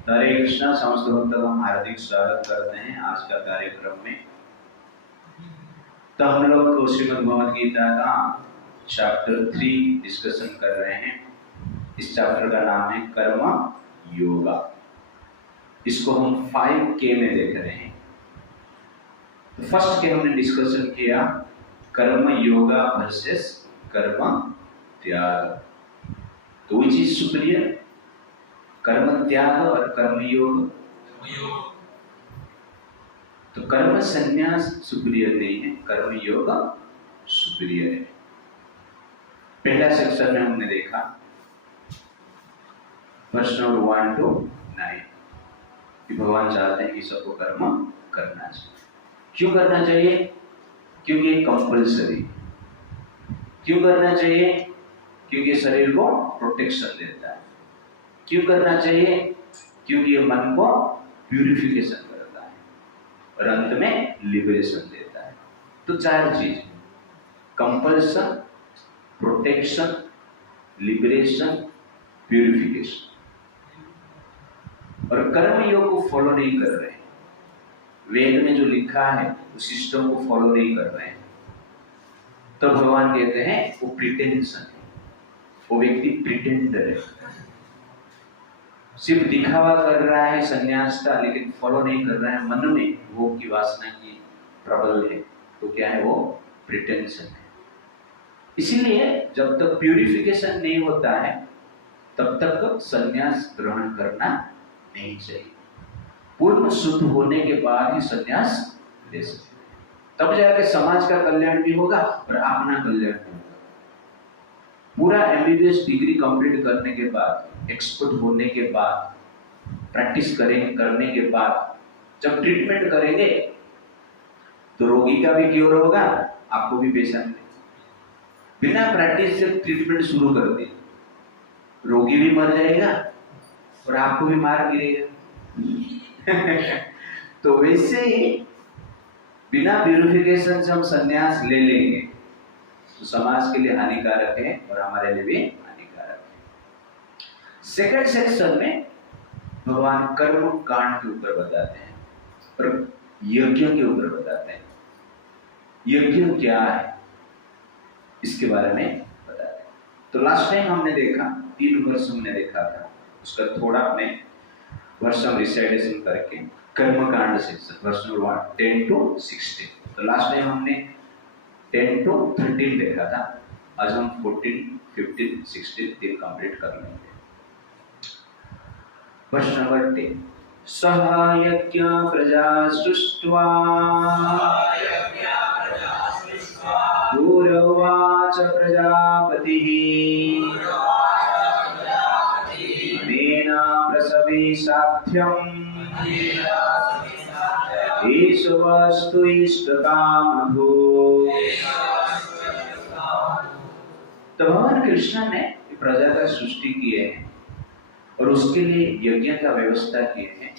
हरे कृष्णा। समस्त भक्तों का हम हार्दिक स्वागत करते हैं आज का कार्यक्रम में। तो हम लोग श्रीमद् भगवद गीता का चैप्टर 3 डिस्कशन कर रहे हैं। इस चैप्टर का नाम है कर्म योगा। इसको हम 5K में देख रहे हैं। तो फर्स्ट के हमने डिस्कशन किया कर्म योगा वर्सेस कर्म त्याग। तो विच इज सुपीरियर, कर्म त्याग और कर्म योग? तो कर्म संन्यास सुपीरियर नहीं है, कर्म योग सुपीरियर है। पहला सेक्शन में हमने देखा प्रश्न नंबर 1 to 9 कि भगवान चाहते हैं कि सबको कर्म करना चाहिए। क्यों करना चाहिए? क्योंकि ये कंपल्सरी। क्यों करना चाहिए? क्योंकि शरीर को प्रोटेक्शन देता है। क्यों करना चाहिए? क्योंकि ये मन को प्यूरिफिकेशन करता है और अंत में लिबरेशन देता है। तो 4 चीज, कंपल्सन, प्रोटेक्शन, लिबरेशन, प्यूरिफिकेशन। और कर्म योग को फॉलो नहीं कर रहे हैं। वेद में जो लिखा है उस सिस्टम को फॉलो नहीं कर रहे हैं। तो भगवान कहते हैं वो प्रिटेंशन है, वो व्यक्ति प्रिटेंडर है, सिर्फ दिखावा कर रहा है संन्यास का, लेकिन फॉलो नहीं कर रहा है। मन में भोग की वासना की प्रबल है, तो क्या है वो? प्रिटेंशन है। इसीलिए जब तक प्यूरिफिकेशन नहीं होता है तब तक संन्यास ग्रहण करना नहीं चाहिए। पूर्ण शुद्ध होने के बाद ही संन्यास ले सकते हैं, तब जाकर समाज का कल्याण भी होगा और अपना कल्याण भी होगा। पूरा MBBS डिग्री कंप्लीट करने के बाद, एक्सपर्ट होने के बाद, प्रैक्टिस करने के बाद जब ट्रीटमेंट करेंगे तो रोगी का भी क्योर होगा, आपको भी पैसा मिलेगा। बिना प्रैक्टिस से ट्रीटमेंट शुरू कर दे, रोगी भी मर जाएगा और आपको भी मार गिरेगा। तो वैसे ही बिना प्यूरिफिकेशन से हम संन्यास ले लेंगे तो समाज के लिए हानिकारक है और हमारे लिए भी हानिकारक है। सेकंड सेक्शन में भगवान कर्म कांड के ऊपर बताते हैं और यज्ञ के ऊपर बताते हैं। यज्ञ क्या है इसके बारे में बताते हैं। तो लास्ट टाइम हमने देखा 3 वर्ष हमने देखा था, उसका थोड़ा अपने वर्ष हम रिसाइडेशन करके कर्म कांड सेक्शन वर्ष नंबर 10 to 16। तो लास्ट टाइम हमने 10 to 13 देखा था। आज हम 14, 15, 16 दिन कंप्लीट कर लेंगे। वर्ष नंबर 10 सहायज्ञ प्रजा सृष्ट्वा पूर्ववाच प्रजापतिः अनेन प्रसवे साध्यम् ईश वस्तु इष्टकामधो। तो भगवान कृष्ण ने प्रजा का सृष्टि किए हैं और उसके लिए यज्ञ का व्यवस्था किए हैं।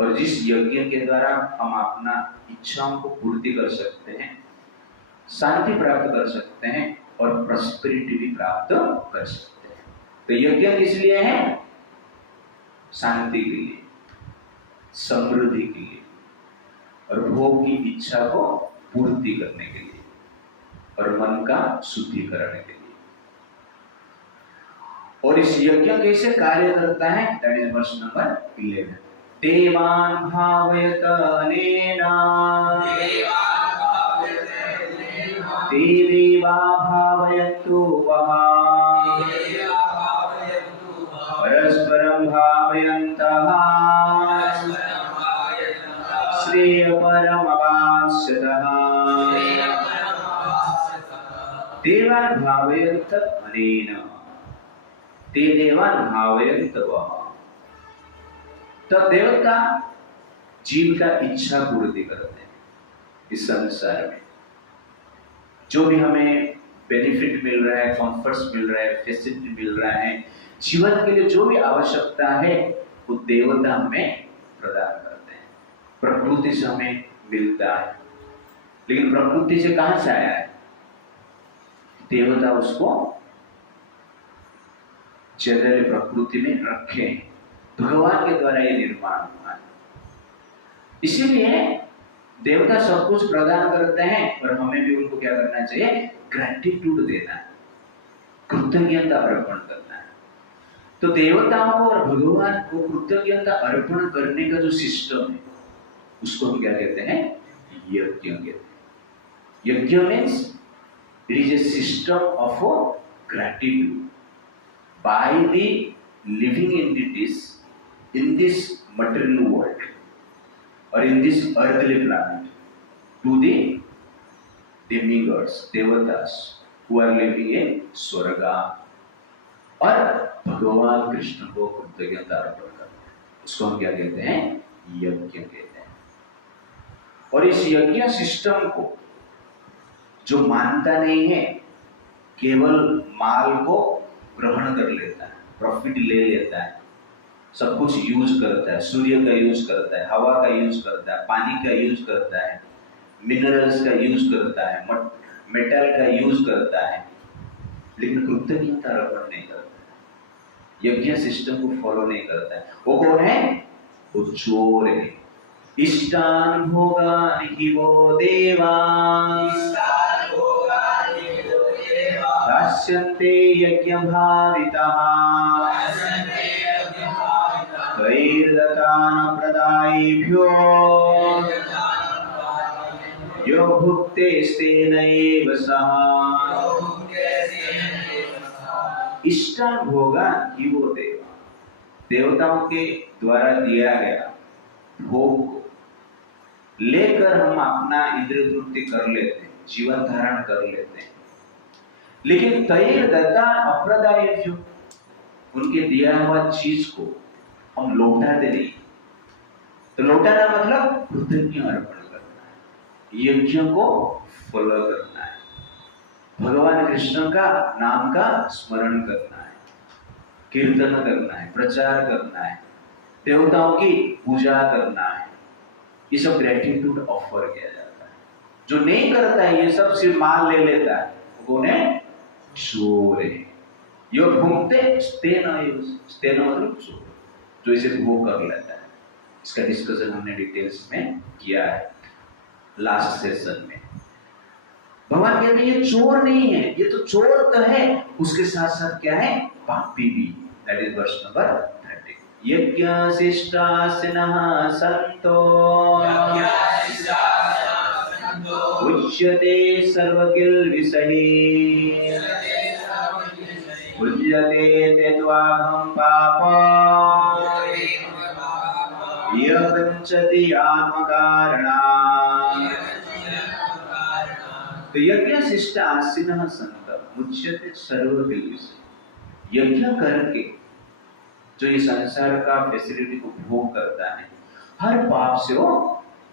और जिस यज्ञ के द्वारा हम अपना इच्छाओं को पूर्ति कर सकते हैं, शांति प्राप्त कर सकते हैं और प्रॉस्पेरिटी भी प्राप्त कर सकते हैं। तो यज्ञ किस लिए है? शांति के लिए, समृद्धि के लिए और भोग की इच्छा को पूर्ति करने के लिए और मन का शुद्धिकरण के लिए। और इस यज्ञ कैसे कार्य करता है? दैट इज वर्ष नंबर 11। देवान भावयत अनेना ते देवा भावयन्तु वः परस्परं भावयन्तः श्रेयपरमवाप्स्यतः। देवान भावयत अनेन ते देवान भावयन्त वः। तो देवता जीव का इच्छा पूर्ति करते हैं। इस संसार में जो भी हमें बेनिफिट मिल रहा है, कंफर्ट्स मिल रहा है, फैसिलिटी मिल रहा है, जीवन के लिए जो भी आवश्यकता है वो देवता हमें प्रदान करते हैं। प्रकृति से हमें मिलता है, लेकिन प्रकृति से कहां से आया है? देवता उसको जनरली प्रकृति में रखे हैं भगवान के द्वारा ये निर्माण हुआ है। इसीलिए देवता सब कुछ प्रदान करते हैं और हमें भी उनको क्या करना चाहिए? ग्रेटिट्यूड देना है, कृतज्ञता अर्पण करना है। तो देवताओं को और भगवान को कृतज्ञता अर्पण करने का जो सिस्टम है उसको हम क्या कहते हैं? यज्ञ कहते हैं। यज्ञ means it is a system of gratitude by the living entities in this material world or in this earthly planet to the demigods, devatas who are living in स्वर्गा, और भगवान कृष्ण को कृतज्ञता अर्पण करते हैं। उसको हम क्या कहते हैं? यज्ञ कहते हैं। और इस यज्ञ सिस्टम को जो मानता नहीं है, केवल माल को ग्रहण कर लेता है, प्रॉफिट ले लेता है, सब कुछ यूज करता है, सूर्य का यूज करता है, हवा का यूज करता है, पानी का यूज करता है, मिनरल्स का यूज करता है, मेटल का यूज करता है, लेकिन कृतज्ञता अर्पण नहीं करता है, यज्ञ सिस्टम को फॉलो नहीं करता है। वो कौन है? वो चोर है। इष्टान भोगानि हि वो देवा दास्यन्ते यज्ञभाविताः तैर्दत्तान् प्रदायेभ्यो यो भुक्तेस्तेनैव सः। इष्टान भोगानि हि वो देवा, देवताओं के द्वारा दिया गया भोग को लेकर हम अपना इंद्रिय तृप्ति कर लेते हैं, जीवन धारण कर लेते हैं, लेकिन तैर दत्ता अप्रदायेभ्यो, उनके दिया हुआ चीज को हम लौटाते नहीं। तो लौटाना मतलब कृतज्ञ अर्पण करना है, यज्ञ को फॉलो करना है, भगवान कृष्ण का नाम का स्मरण करना है, कीर्तन करना है, प्रचार करना है, देवताओं की पूजा करना है। ये सब ग्रेटिट्यूड ऑफर किया जाता है। जो नहीं करता है ये सब, सिर्फ माल ले लेता है, कौन है? चोर है। यो भुंक्ते स्तेन मतलब चोर, जो इसे भोग कर लेता है। इसका डिस्कशन हमने डिटेल्स में किया है लास्ट सेशन में। भगवान कहते हैं ये चोर नहीं है, ये तो चोर तो है, उसके साथ साथ क्या है? पापी भी। That is verse number 30। यज्ञशिष्टासिनः सन्तो उच्यते सर्वकिल्बिषैः उच्यते तेत्वाहं पापं यवञ्चति आत्मकारणात्। तो यज्ञ शिष्ट आसीनः सन्तः उच्यते सर्वकिल्बिषैः। यज्ञ करके जो ये संसार का फैसिलिटी को भोग करता है, हर पाप से वो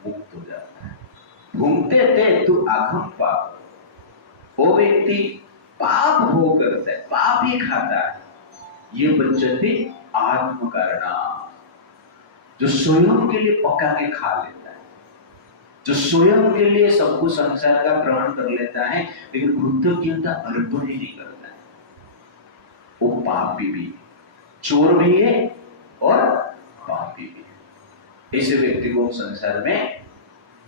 मुक्त हो जाता है। भूंगते थे तू आघम पाप, वो व्यक्ति पाप भोग करता है, पाप ही खाता है, ये बच्चे आत्म कारणा, जो स्वयं के लिए पका के खा लेता है, जो स्वयं के लिए सब कुछ संसार का ग्रहण कर लेता है, लेकिन कृतज्ञता अर्पण ही नहीं करता है, वो पापी भी, चोर भी है और पापी भी है। ऐसे व्यक्ति को संसार में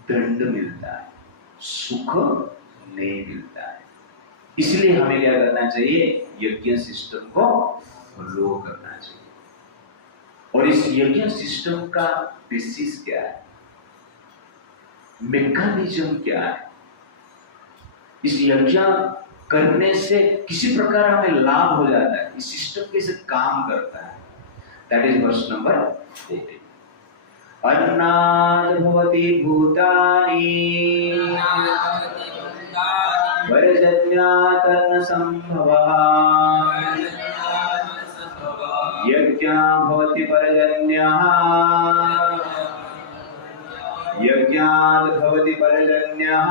दंड मिलता है, सुख नहीं मिलता है। इसलिए हमें क्या करना चाहिए? यज्ञ सिस्टम को फॉलो करना चाहिए। और इस यज्ञ सिस्टम का बेसिस क्या है, मैकेनिज्म क्या है, इस यज्ञ करने से किसी प्रकार हमें लाभ हो जाता है, इस सिस्टम कैसे काम करता है, दैट इज वर्स नंबर 14। अन्नाद् भवति भूतानि पर्जन्यात् अन्न संभवः यज्ञात् भवति पर्जन्यः यज्ञात् भवति पर्जन्यः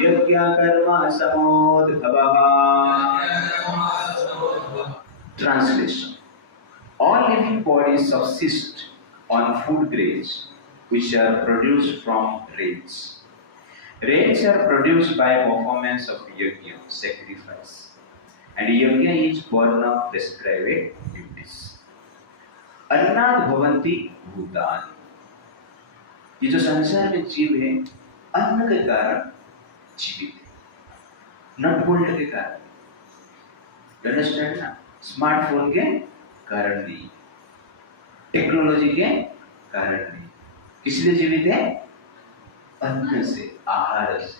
यज्ञ कर्म समोद्भवः। Translation: all living bodies subsist on food grains which are produced from rains. Rains are produced by performance of yajna, sacrifice, and yajna is born of prescribed duty. अन्नात् भवन्ति भूतानि। ये जो संसार में जीव है अन्न के कारण जीवित है, नट बोल्ट के कारण, अंडरस्टैंड ना, स्मार्टफोन के कारण नहीं, टेक्नोलॉजी के कारण नहीं। किस लिए जीवित है? अन्न से, आहार से,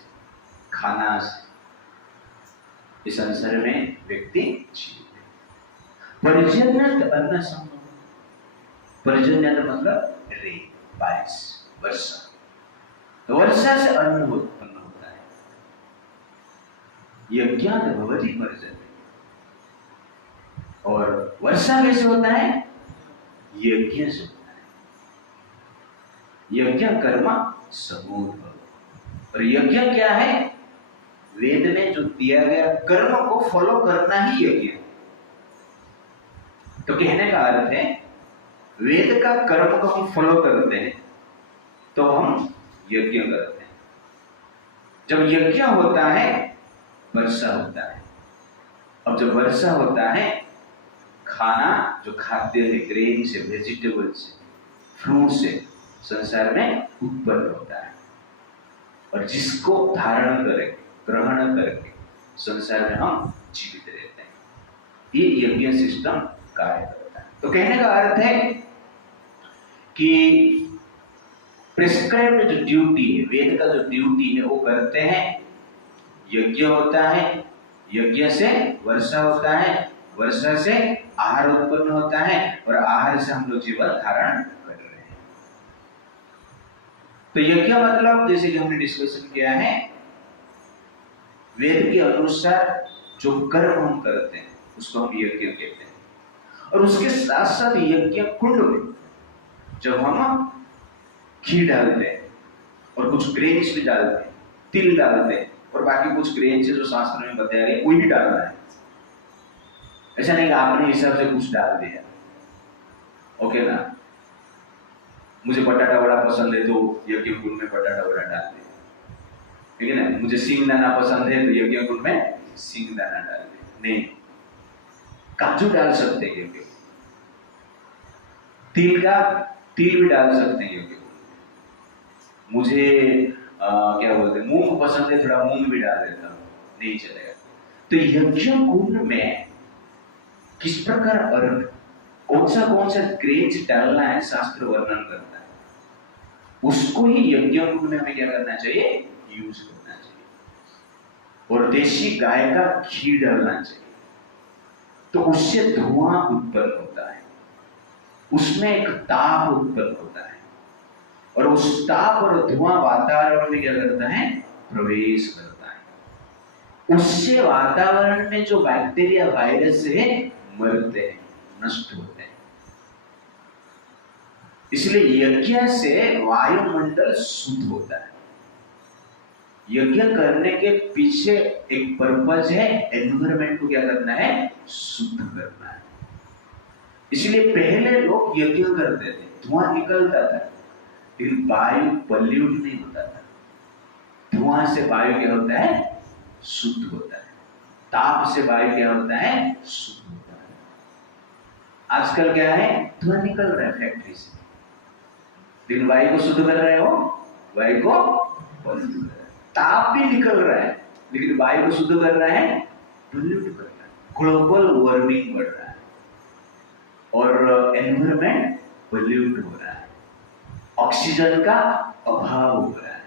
खाना से। इस संसार में व्यक्ति जीवित है। पर्जन्यत अन्न संभव। पर्जन्यत मतलब रेन, बारिश, वर्षा। तो वर्षा से अन्न उत्पन्न होता है। यज्ञात भवति पर्जन्य। और वर्षा कैसे होता है? यज्ञ से होता है। यज्ञ कर्म समूह। और यज्ञ क्या है? वेद में जो दिया गया कर्म को फॉलो करना ही यज्ञ है। तो कहने का अर्थ है वेद का कर्म को हम फॉलो करते हैं तो हम यज्ञ करते हैं। जब यज्ञ होता है वर्षा होता है। अब जब वर्षा होता है खाना जो खाद्य है, ग्रेन से, वेजिटेबल से, फ्रूट से संसार में उत्पन्न होता है। और जिसको धारण करके, ग्रहण करके संसार में हम जीवित रहते हैं। ये यज्ञ सिस्टम कार्य करता है। तो कहने का अर्थ है कि प्रिस्क्राइब्ड जो ड्यूटी है, वेद का जो ड्यूटी है वो करते हैं। यज्ञ होता है, यज्ञ से वर्षा होता है, वर्षा से आहार उत्पन्न होता है और आहार से हम लोग जीवन धारण कर रहे हैं। तो यज्ञ मतलब जैसे कि हमने डिस्कशन किया है, वेद के अनुसार जो कर्म हम करते हैं उसको हम यज्ञ कहते हैं। और उसके साथ साथ यज्ञ कुंड में जब हम घी डालते हैं और कुछ ग्रेन्स भी डालते हैं, तिल डालते हैं और बाकी कुछ ग्रेन्स जो शास्त्र में बताया गया वही डालना है। ऐसा नहीं कि आपने हिसाब से कुछ डाल दिया, ओके ना। मुझे बटाटा वड़ा पसंद है तो यज्ञ कुंड में बटाटा वड़ा डाल दिया, ठीक है ना। मुझे सिंगदाना पसंद है तो यज्ञ कुंड में सिंगदाना डाल दिया। नहीं, काजू डाल सकते हैं यज्ञ, तिल भी डाल सकते हैं यज्ञ। मुझे क्या बोलते हैं, मूंग पसंद है, थोड़ा मूंग भी डाल देता हूँ, नहीं चलेगा। तो यज्ञ कुंड में किस प्रकार अर्घ, कौन सा ग्रेन्स डालना है शास्त्र वर्णन करता है। उसको ही यज्ञ कुंड में हमें क्या करना चाहिए? यूज करना चाहिए। और देशी गाय का घी डालना चाहिए। तो उससे धुआं उत्पन्न होता है, उसमें एक ताप उत्पन्न होता है और उस ताप और धुआं वातावरण में क्या करता है? प्रवेश करता है। उससे वातावरण में जो बैक्टीरिया, वायरस है मरते हैं, नष्ट होते हैं। इसलिए यज्ञ से वायुमंडल शुद्ध होता है। यज्ञ करने के पीछे एक पर्पज है, एनवायरनमेंट को क्या करना है? शुद्ध करना है। इसलिए पहले लोग यज्ञ करते थे, धुआं निकलता था लेकिन वायु पॉल्यूट नहीं होता था। धुआं से वायु क्या होता है? शुद्ध होता है। ताप से वायु क्या होता है? शुद्ध होता है। आजकल क्या है? धुआं निकल रहा है फैक्ट्री से, लेकिन वायु को शुद्ध कर रहे हो, वायु को पॉल्यूट कर रहे हैं। ताप भी निकल रहा है लेकिन वायु को शुद्ध कर रहा है, पॉल्यूट कर रहा है। ग्लोबल वार्मिंग बढ़ रहा है और एनवायरनमेंट पॉल्यूट हो रहा है, ऑक्सीजन का अभाव हो रहा है।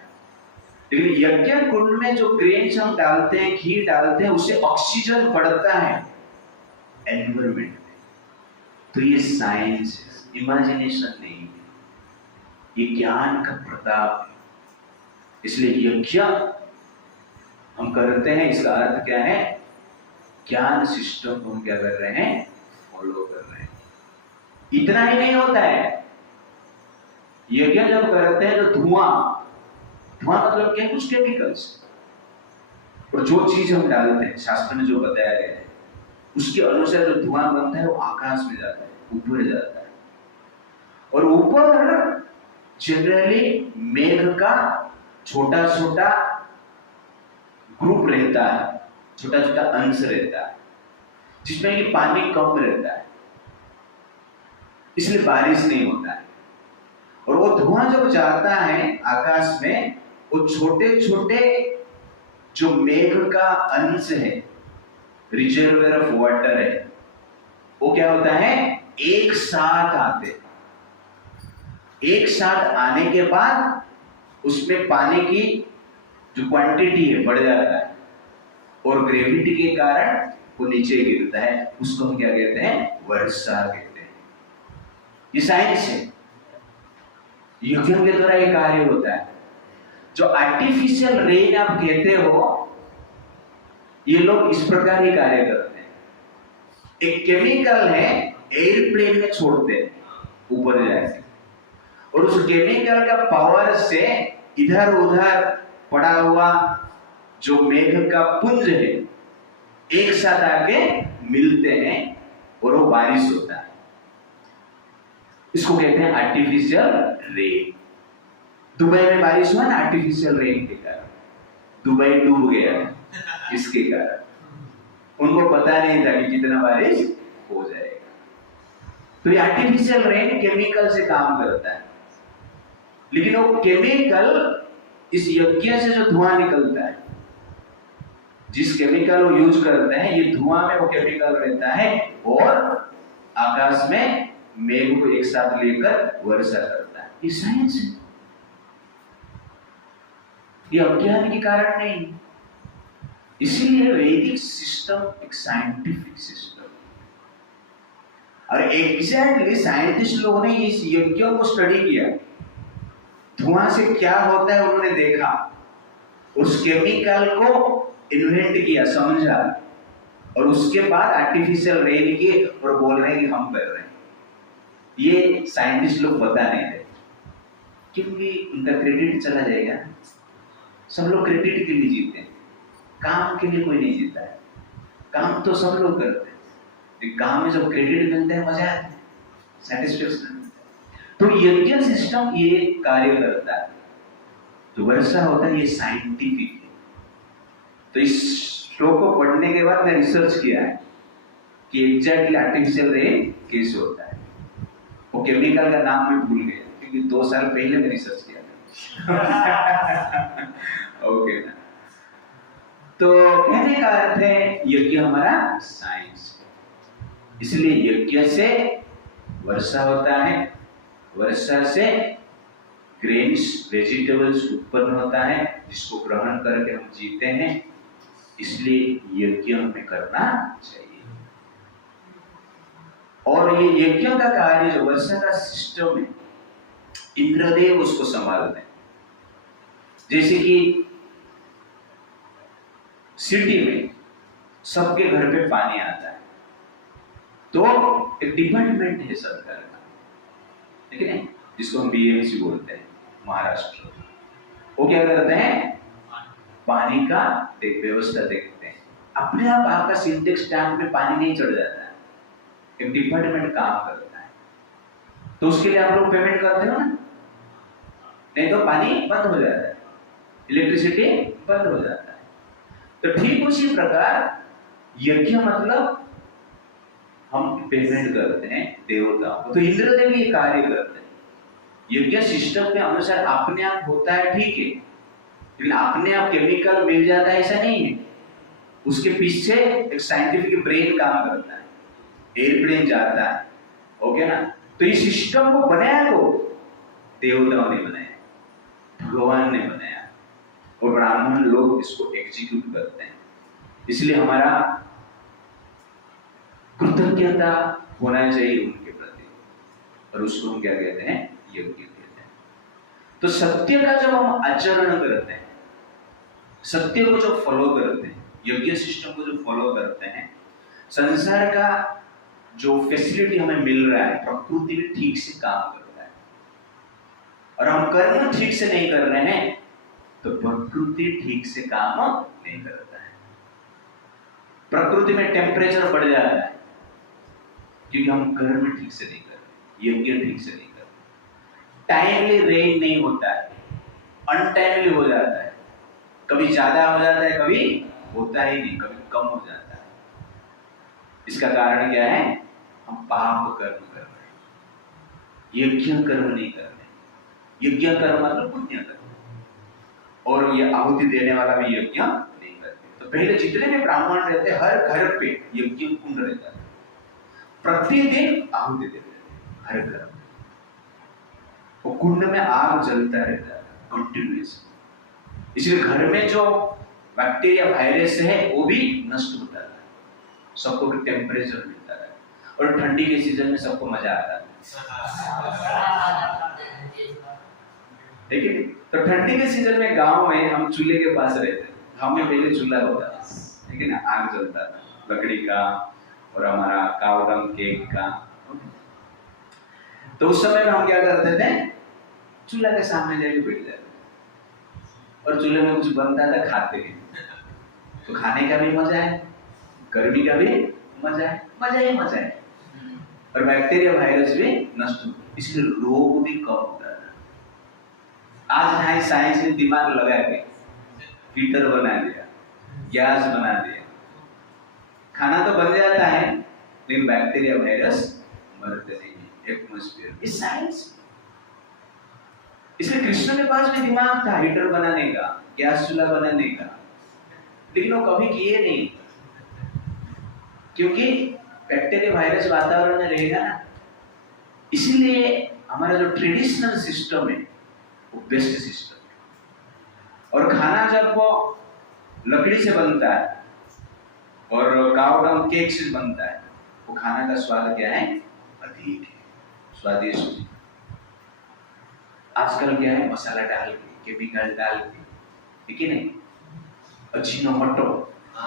लेकिन यज्ञ कुंड में जो ग्रेन्स हम डालते हैं, घी डालते हैं, उससे ऑक्सीजन बढ़ता है एनवायरनमेंट में। तो ये साइंस है, इमेजिनेशन नहीं है, ये ज्ञान का प्रताप है। इसलिए यज्ञ हम करते हैं, इसका अर्थ क्या है? ज्ञान सिस्टम को हम क्या कर रहे हैं? फॉलो कर रहे हैं। इतना ही नहीं होता है, यज्ञ जब करते हैं तो धुआं मतलब क्या? कुछ केमिकल्स, और जो चीज हम डालते हैं शास्त्र में जो बताया गया है उसके अनुसार जो धुआं बनता है वो आकाश में जाता है, ऊपर जाता है। और ऊपर जनरली मेघ का छोटा छोटा ग्रुप रहता है, छोटा छोटा अंश रहता है जिसमें कि पानी कम रहता है। इसलिए बारिश नहीं होता है। और वो धुआं जब जाता है आकाश में, वो छोटे छोटे जो मेघ का अंश है, रिजर्वेयर ऑफ वाटर है, वो क्या होता है, एक साथ आते। एक साथ आने के बाद उसमें पानी की जो क्वांटिटी है बढ़ जाता है, और ग्रेविटी के कारण वो नीचे गिरता है। उसको हम क्या कहते हैं, वर्षा कहते हैं। ये साइंस है, यज्ञों के द्वारा ये कार्य होता है। जो आर्टिफिशियल रेन आप कहते हो, ये लोग इस प्रकार ही कार्य करते हैं। एक केमिकल है, एयरप्लेन में छोड़ते हैं ऊपर जाके, और उस केमिकल का पावर से इधर उधर पड़ा हुआ जो मेघ का पुंज है एक साथ आके मिलते हैं और वो बारिश होता है। इसको कहते हैं आर्टिफिशियल रेन। दुबई में बारिश हुआ ना आर्टिफिशियल रेन के कारण, दुबई डूब गया इसके कारण। उनको पता नहीं था कि कितना बारिश हो जाएगा। तो ये आर्टिफिशियल रेन केमिकल से काम करता है, लेकिन वो केमिकल इस यज्ञ से जो धुआं निकलता है, जिस केमिकल वो यूज करते हैं, ये धुआं में वो केमिकल रहता है और आकाश में मेघ को एक साथ लेकर वर्षा करता है। ये साइंस है, ये अज्ञान के कारण नहीं। इसीलिए वैदिक सिस्टम एक साइंटिफिक सिस्टम, और एग्जैक्टली साइंटिस्ट लोगों ने इस यज्ञों को स्टडी किया। धुआं से क्या होता है उन्होंने देखा, उस केमिकल को इन्वेंट किया, समझा, और उसके बाद आर्टिफिशियल रेन किए और बोल रहे हैं कि हम कर रहे हैं। ये साइंटिस्ट लोग बता नहीं रहे, क्योंकि उनका क्रेडिट चला जाएगा। सब लोग क्रेडिट के लिए जीते हैं, काम के लिए कोई नहीं जीता है। काम तो सब लोग करते हैं, काम में जब क्रेडिट मिलता है मजा आता है, सेटिस्फेक्शन मिलता है। तो यज्ञ सिस्टम ये कार्य करता है। तो वर्षा होता है, ये साइंटिफिक है। तो इस श्लोक को पढ़ने के बाद मैं रिसर्च किया है कि एग्जैक्टली आर्टिफिशियल रेन कैसे होता है। वो केमिकल का नाम मैं भूल गया, क्योंकि 2 साल पहले मैं रिसर्च किया था। ओके ना। तो कहने का अर्थ है यज्ञ हमारा साइंस, इसलिए यज्ञ से वर्षा होता है, वर्षा से ग्रेन्स वेजिटेबल्स उत्पन्न होता है, जिसको ग्रहण करके हम जीते हैं। इसलिए यज्ञ हमें करना चाहिए। और ये यज्ञ का कार्य जो वर्षा का सिस्टम है, इंद्रदेव उसको संभालते हैं। जैसे कि सिटी में सबके घर पे पानी आता है, तो एक डिपार्टमेंट है सरकार का, ठीक है, जिसको हम बीएमसी बोलते हैं महाराष्ट्र। वो क्या करते हैं, पानी का व्यवस्था देखते हैं। अपने आप आपका सिंटेक्स टैंक में पानी नहीं चढ़ जाता है, एक डिपार्टमेंट काम करता है। तो उसके लिए आप लोग पेमेंट करते हो ना, नहीं तो पानी बंद हो जाता है, इलेक्ट्रिसिटी बंद हो जाता है। तो ठीक उसी प्रकार यज्ञ मतलब हम पेमेंट करते हैं देवताओं को। तो इंद्रदेव ये कार्य करते हैं। यज्ञ सिस्टम के अनुसार अपने आप होता है, ठीक है, लेकिन अपने आप केमिकल मिल जाता है ऐसा नहीं है। उसके पीछे एक साइंटिफिक ब्रेन काम करता है, एयरप्लेन जाता है, ओके ना। तो इस सिस्टम को बनाया को देवताओं ने बनाया, भगवान ने बनाया, और ब्राह्मण लोग इसको एग्जीक्यूट करते हैं। इसलिए हमारा कृतज्ञता होना चाहिए उनके प्रति, और उसको हम क्या कहते हैं, यज्ञ कहते हैं। तो सत्य का जब हम आचरण करते हैं, सत्य को जो फॉलो करते हैं, यज्ञ सिस्टम को जो फॉलो करते हैं, संसार का जो फैसिलिटी हमें मिल रहा है, प्रकृति भी ठीक से काम कर रहा है। और हम कर्म ठीक से नहीं कर रहे हैं तो प्रकृति ठीक से काम नहीं करता है। प्रकृति में टेम्परेचर बढ़ जाता है क्योंकि हम कर्म ठीक से नहीं कर रहे, यज्ञ ठीक से नहीं कर रहे। टाइमली रेन नहीं होता है, अनटाइमली हो जाता है, कभी ज्यादा हो जाता है, कभी होता ही नहीं, कभी कम हो जाता है। इसका कारण क्या है, हम पाप कर्म कर रहे हैं। यज्ञ कर्म नहीं करने। यज्ञ कर्म मतलब पुण्य कर्म, और ये आहुति देने वाला भी यज्ञ नहीं करते। तो पहले जितने भी ब्राह्मण रहते हर घर पे यज्ञ कुंड रहता है, प्रतिदिन आहुति देते हर घर में। वो कुंड में आग जलता रहता है कंटिन्यूअस, इसलिए घर में जो बैक्टीरिया वायरस है वो भी नष्ट होता है, सबको टेम्परेचर मिलता है, और ठंडी के सीजन में सबको मजा आता है, ठीक है। तो ठंडी के सीजन में गांव में हम चूल्हे के पास रहते, गांव में पहले चूल्हा होता था, ठीक है ना, आग जलता था लकड़ी का और हमारा कावडम केक का। तो उस समय में हम क्या करते थे, चूल्हा के सामने जाके बैठ जाते और चूल्हे में कुछ बनता था, खाते हैं। तो खाने का भी मजा है, गर्मी का भी मजा है, मजा ही मजा है, और बैक्टीरिया वायरस भी नष्ट होते, इसलिए रोग भी कम होता है। आज साइंस ने दिमाग लगा के हीटर बना दिया, गैस बना दिया, खाना तो बन जाता है लेकिन बैक्टीरिया वायरस मरते नहीं एटमॉस्फेयर, ये साइंस। इसलिए कृष्ण के पास भी दिमाग था हीटर बनाने का, गैस चूल्हा बनाने का, लेकिन वो कभी किए नहीं, क्योंकि बैक्टीरिया वायरस वातावरण में रहेगा ना। इसीलिए हमारा जो ट्रेडिशनल सिस्टम है वो बेस्ट सिस्टम है। और खाना जब वो लकड़ी से बनता है और कावडम केक से बनता है, वो खाना का स्वाद क्या है, अधिक है, स्वादिष्ट। आजकल क्या है, मसाला डाल के, केमिकल डाल के, ठीक है नहीं, अजीनोमोटो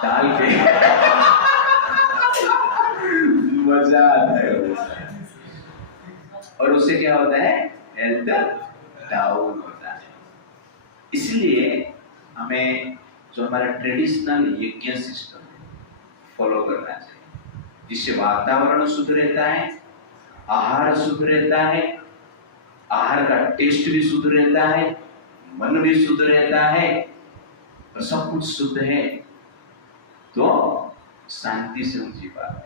डाल के मजा आता है, और उससे क्या होता है, हेल्थ डाउन होता है। इसलिए हमें जो हमारा ट्रेडिशनल यज्ञ सिस्टम है फॉलो करना चाहिए, जिससे वातावरण शुद्ध रहता है, आहार शुद्ध रहता है, आहार का टेस्ट भी शुद्ध रहता है, मन भी शुद्ध रहता है, और सब कुछ शुद्ध है, तो शांति से हम जी पाते।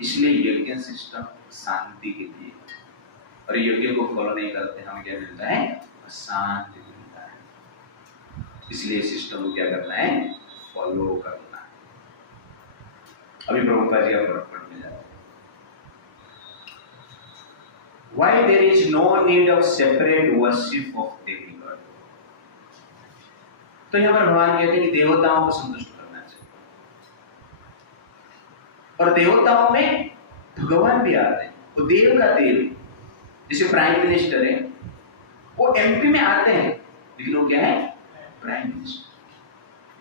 इसलिए यज्ञ सिस्टम शांति के लिए, और यज्ञ को फॉलो नहीं करते हमें क्या मिलता है, अशांति मिलता है। इसलिए सिस्टम को क्या करना है, फॉलो करना है। अभी प्रभुपाद जी का पढ़ में जाओ। Why there is no need of separate worship of demigod? तो यहाँ पर भगवान कहते हैं कि देवताओं को संतुष्ट करना चाहिए, और देवताओं में भगवान भी आते हैं, वो देव का देव है। जैसे प्राइम मिनिस्टर है, वो एमपी में आते हैं लेकिन वो क्या है, प्राइम मिनिस्टर।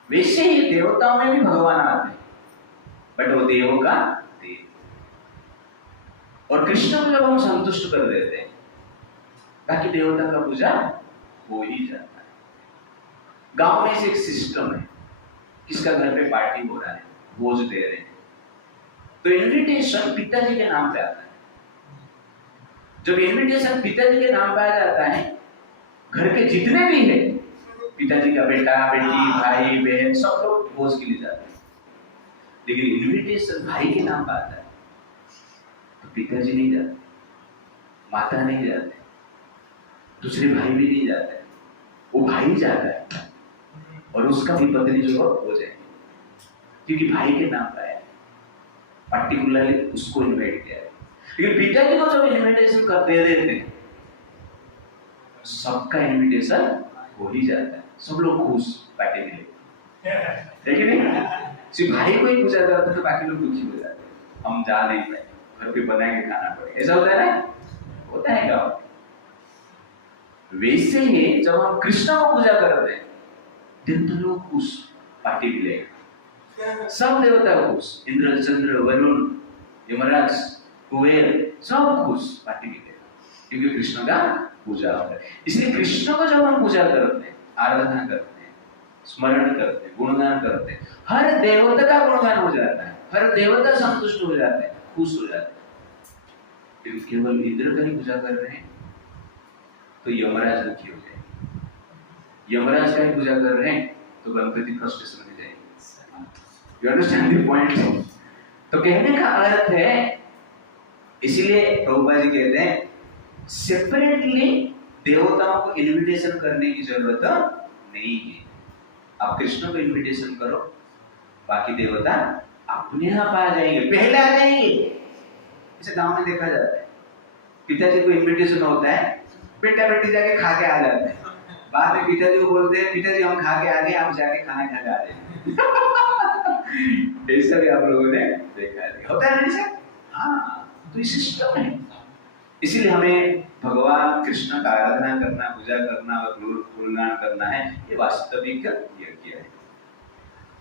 वैसे ही देवताओं में भी भगवान आते हैं, बट वो देवों का देव। और कृष्ण को जब हम संतुष्ट कर देते हैं, बाकी देवता का पूजा हो ही जाता है। गांव में से एक सिस्टम है, किसका घर पे पार्टी हो रहा है, भोज दे रहे हैं, तो इनविटेशन पिताजी के नाम पे आता है। जब इनविटेशन पिताजी के नाम पे आ जाता है, घर के जितने भी हैं, पिताजी का बेटा बेटी भाई बहन सब लोग भोज के लिए जाते हैं। लेकिन इनविटेशन भाई के नाम पे आता है तो पिताजी नहीं जाते, माता नहीं जाते, दूसरे भाई भी नहीं जाते, वो भाई जाता है, और उसका भी पत्नी जो हो जाएगी, क्योंकि भाई के नाम पे आया, पर्टिकुलरली उसको इनवाइट किया है। लेकिन पिताजी को जब इनविटेशन कर दे देते हैं, सबका इनविटेशन हो ही जाता है, सब लोग खुश पार्टी में, देखिए नहीं, सिर्फ भाई को ही पूजा करते तो बाकी लोग दुखी हो जाते हैं, हम जा नहीं पाए, घर पे बना के खाना पड़ेगा, ऐसा होता है ना, होता है गाँव। वैसे ही जब हम कृष्ण को पूजा करते हैं, दिन तो लोग खुश, पार्टी मिलेगा, सब देवता खुश, इंद्र चंद्र वरुण यमराज कुबेर सब खुश, पार्टी मिलेगा, क्योंकि कृष्ण का पूजा होता है। इसलिए कृष्ण को जब हम पूजा करते हैं, आराधना करते हैं, स्मरण करते हैं, गुणगान करते हैं, हर देवता का गुणगान हो जाता है, हर देवता संतुष्ट हो जाते हैं, खुश हो जाते हैं। लेकिन केवल इंद्र का ही पूजा कर रहे हैं तो यमराज दुखी हो जाएंगे, यमराज का ही पूजा कर रहे हैं तो गणपति फ्रस्ट्रेशन में जाएंगे। You understand the point? तो कहने का अर्थ है, इसीलिए प्रभुपाद जी कहते हैं सेपरेटली देवताओं को इनविटेशन करने की जरूरत नहीं है। आप कृष्ण को इनविटेशन करो, बाकी देवता अपने आप आ जाएंगे, पहले आ जाएंगे। इसे गांव में देखा जाता है, पिताजी को इनविटेशन होता है, बेटा बेटी जाके खा के आ जाते हैं। बाद में पिताजी को बोलते हैं, पिताजी हम खा के आ गए, आप जाके खाना खा के आ जाए। ऐसा भी आप लोगों ने देखा है, होता है ना ऐसा? हाँ, तो ये सिस्टम है। इसीलिए हमें भगवान कृष्ण का आराधना करना, पूजा करना और गुणगान करना है, ये वास्तविक यज्ञ है।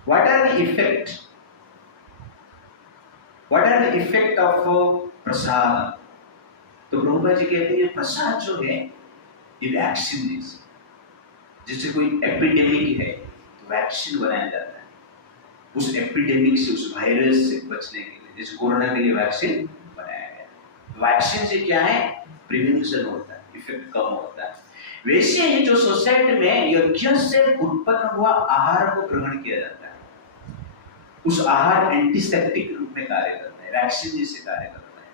What are the effect of प्रसाद? तो प्रभुपाद जी कहते हैं प्रसाद जो है ये वैक्सीन जैसे कोई एपिडेमिक है तो वैक्सीन बनाया जाता है उस एपिडेमिक से, उस वायरस से बचने के लिए। जैसे कोरोना के लिए वैक्सीन बनाया गया, वैक्सीन से क्या है, प्रिवेंशन होता है, इफेक्ट कम होता है। वैसे ही जो सोसाइटी में यज्ञ से उत्पन्न हुआ आहार को ग्रहण किया जाता है, उस आहार एंटीसेप्टिक रूप में कार्य करता है, वैक्सीन जैसे कार्य करता है।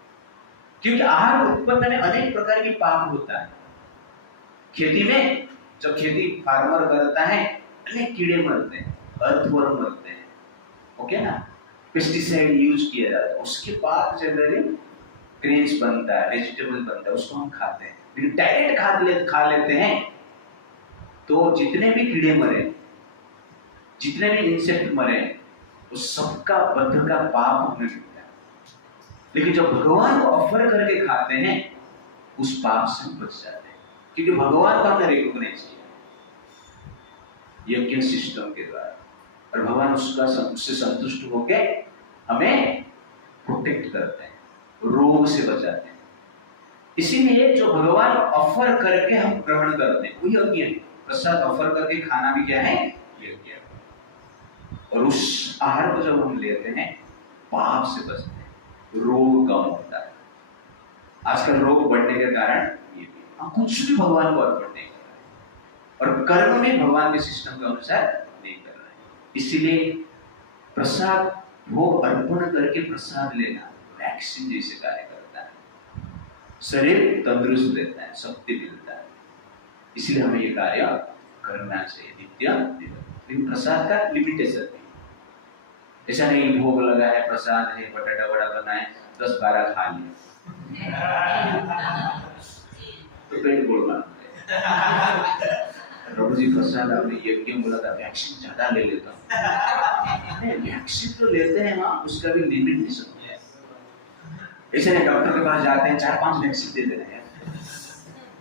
क्योंकि आहार उत्पन्न में अनेक प्रकार के पाप होता है। खेती में जब खेती फार्मर करता है, अनेक कीड़े मरते हैं, अर्थवर्म मरते हैं, ओके ना, पेस्टिसाइड यूज किया जाता है, उसके बाद जनरली ग्रेन्स बनता है, वेजिटेबल बनता है, उसको हम खाते हैं। लेकिन डायरेक्ट खा लेते हैं तो जितने भी कीड़े मरे, जितने भी इंसेक्ट मरे, उस सबका बद्ध का पाप हमें मिलता है। लेकिन जब भगवान को ऑफर करके खाते हैं, उस पाप से बच जाते हैं, क्योंकि भगवान का हमने रिकॉग्नाइज किया यज्ञ सिस्टम के द्वारा, और भगवान उससे संतुष्ट होकर हमें प्रोटेक्ट करते हैं, रोग से बचाते हैं। इसीलिए जो भगवान ऑफर करके हम ग्रहण करते हैं वो यज्ञ है। प्रसाद ऑफर करके खाना भी क्या है, यज्ञ। और उस आहार को जब हम लेते हैं, पाप से बचते हैं, रोग कम होता है। आजकल रोग बढ़ने के कारण ये भी, हम कुछ भी भगवान को अर्पण नहीं कर रहे और कर्म में भगवान के सिस्टम के अनुसार नहीं कर रहे। इसीलिए प्रसाद भोग अर्पण करके प्रसाद लेना वैक्सीन जैसे कार्य करता है, शरीर तंदुरुस्त रहता है, शक्ति मिलता है। इसलिए हमें ये कार्य करना चाहिए नित्य। लेकिन प्रसाद का लिमिटेशन है, ऐसा नहीं भोग लगा है, प्रसाद है, बटाटा वड़ा बना है, 10-12 खा लिया तो पेट बोलना। प्रभु जी प्रसाद आपने यज्ञ बोला था, वैक्सीन ज्यादा ले लेता हूँ। वैक्सीन तो लेते हैं हाँ, उसका भी लिमिट नहीं समझे। ऐसे नहीं डॉक्टर के पास जाते हैं, 4-5 वैक्सीन दे देते हैं,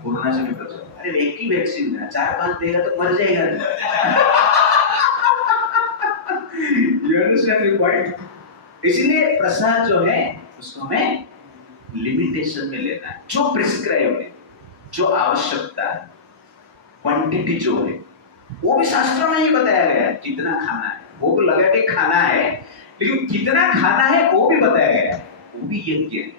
कोरोना से भी बचो। अरे एक ही वैक्सीन है, 4-5 देगा तो मर जाएगा। You understand the point? इसलिए प्रसाद जो है उसको हमें लिमिटेशन में लेना है, जो प्रिस्क्राइब है, जो आवश्यकता है, क्वांटिटी जो है वो भी शास्त्रों में ही बताया गया है। कितना खाना है, भोग लगा के खाना है, लेकिन कितना खाना है वो भी बताया गया है, वो भी यज्ञ है।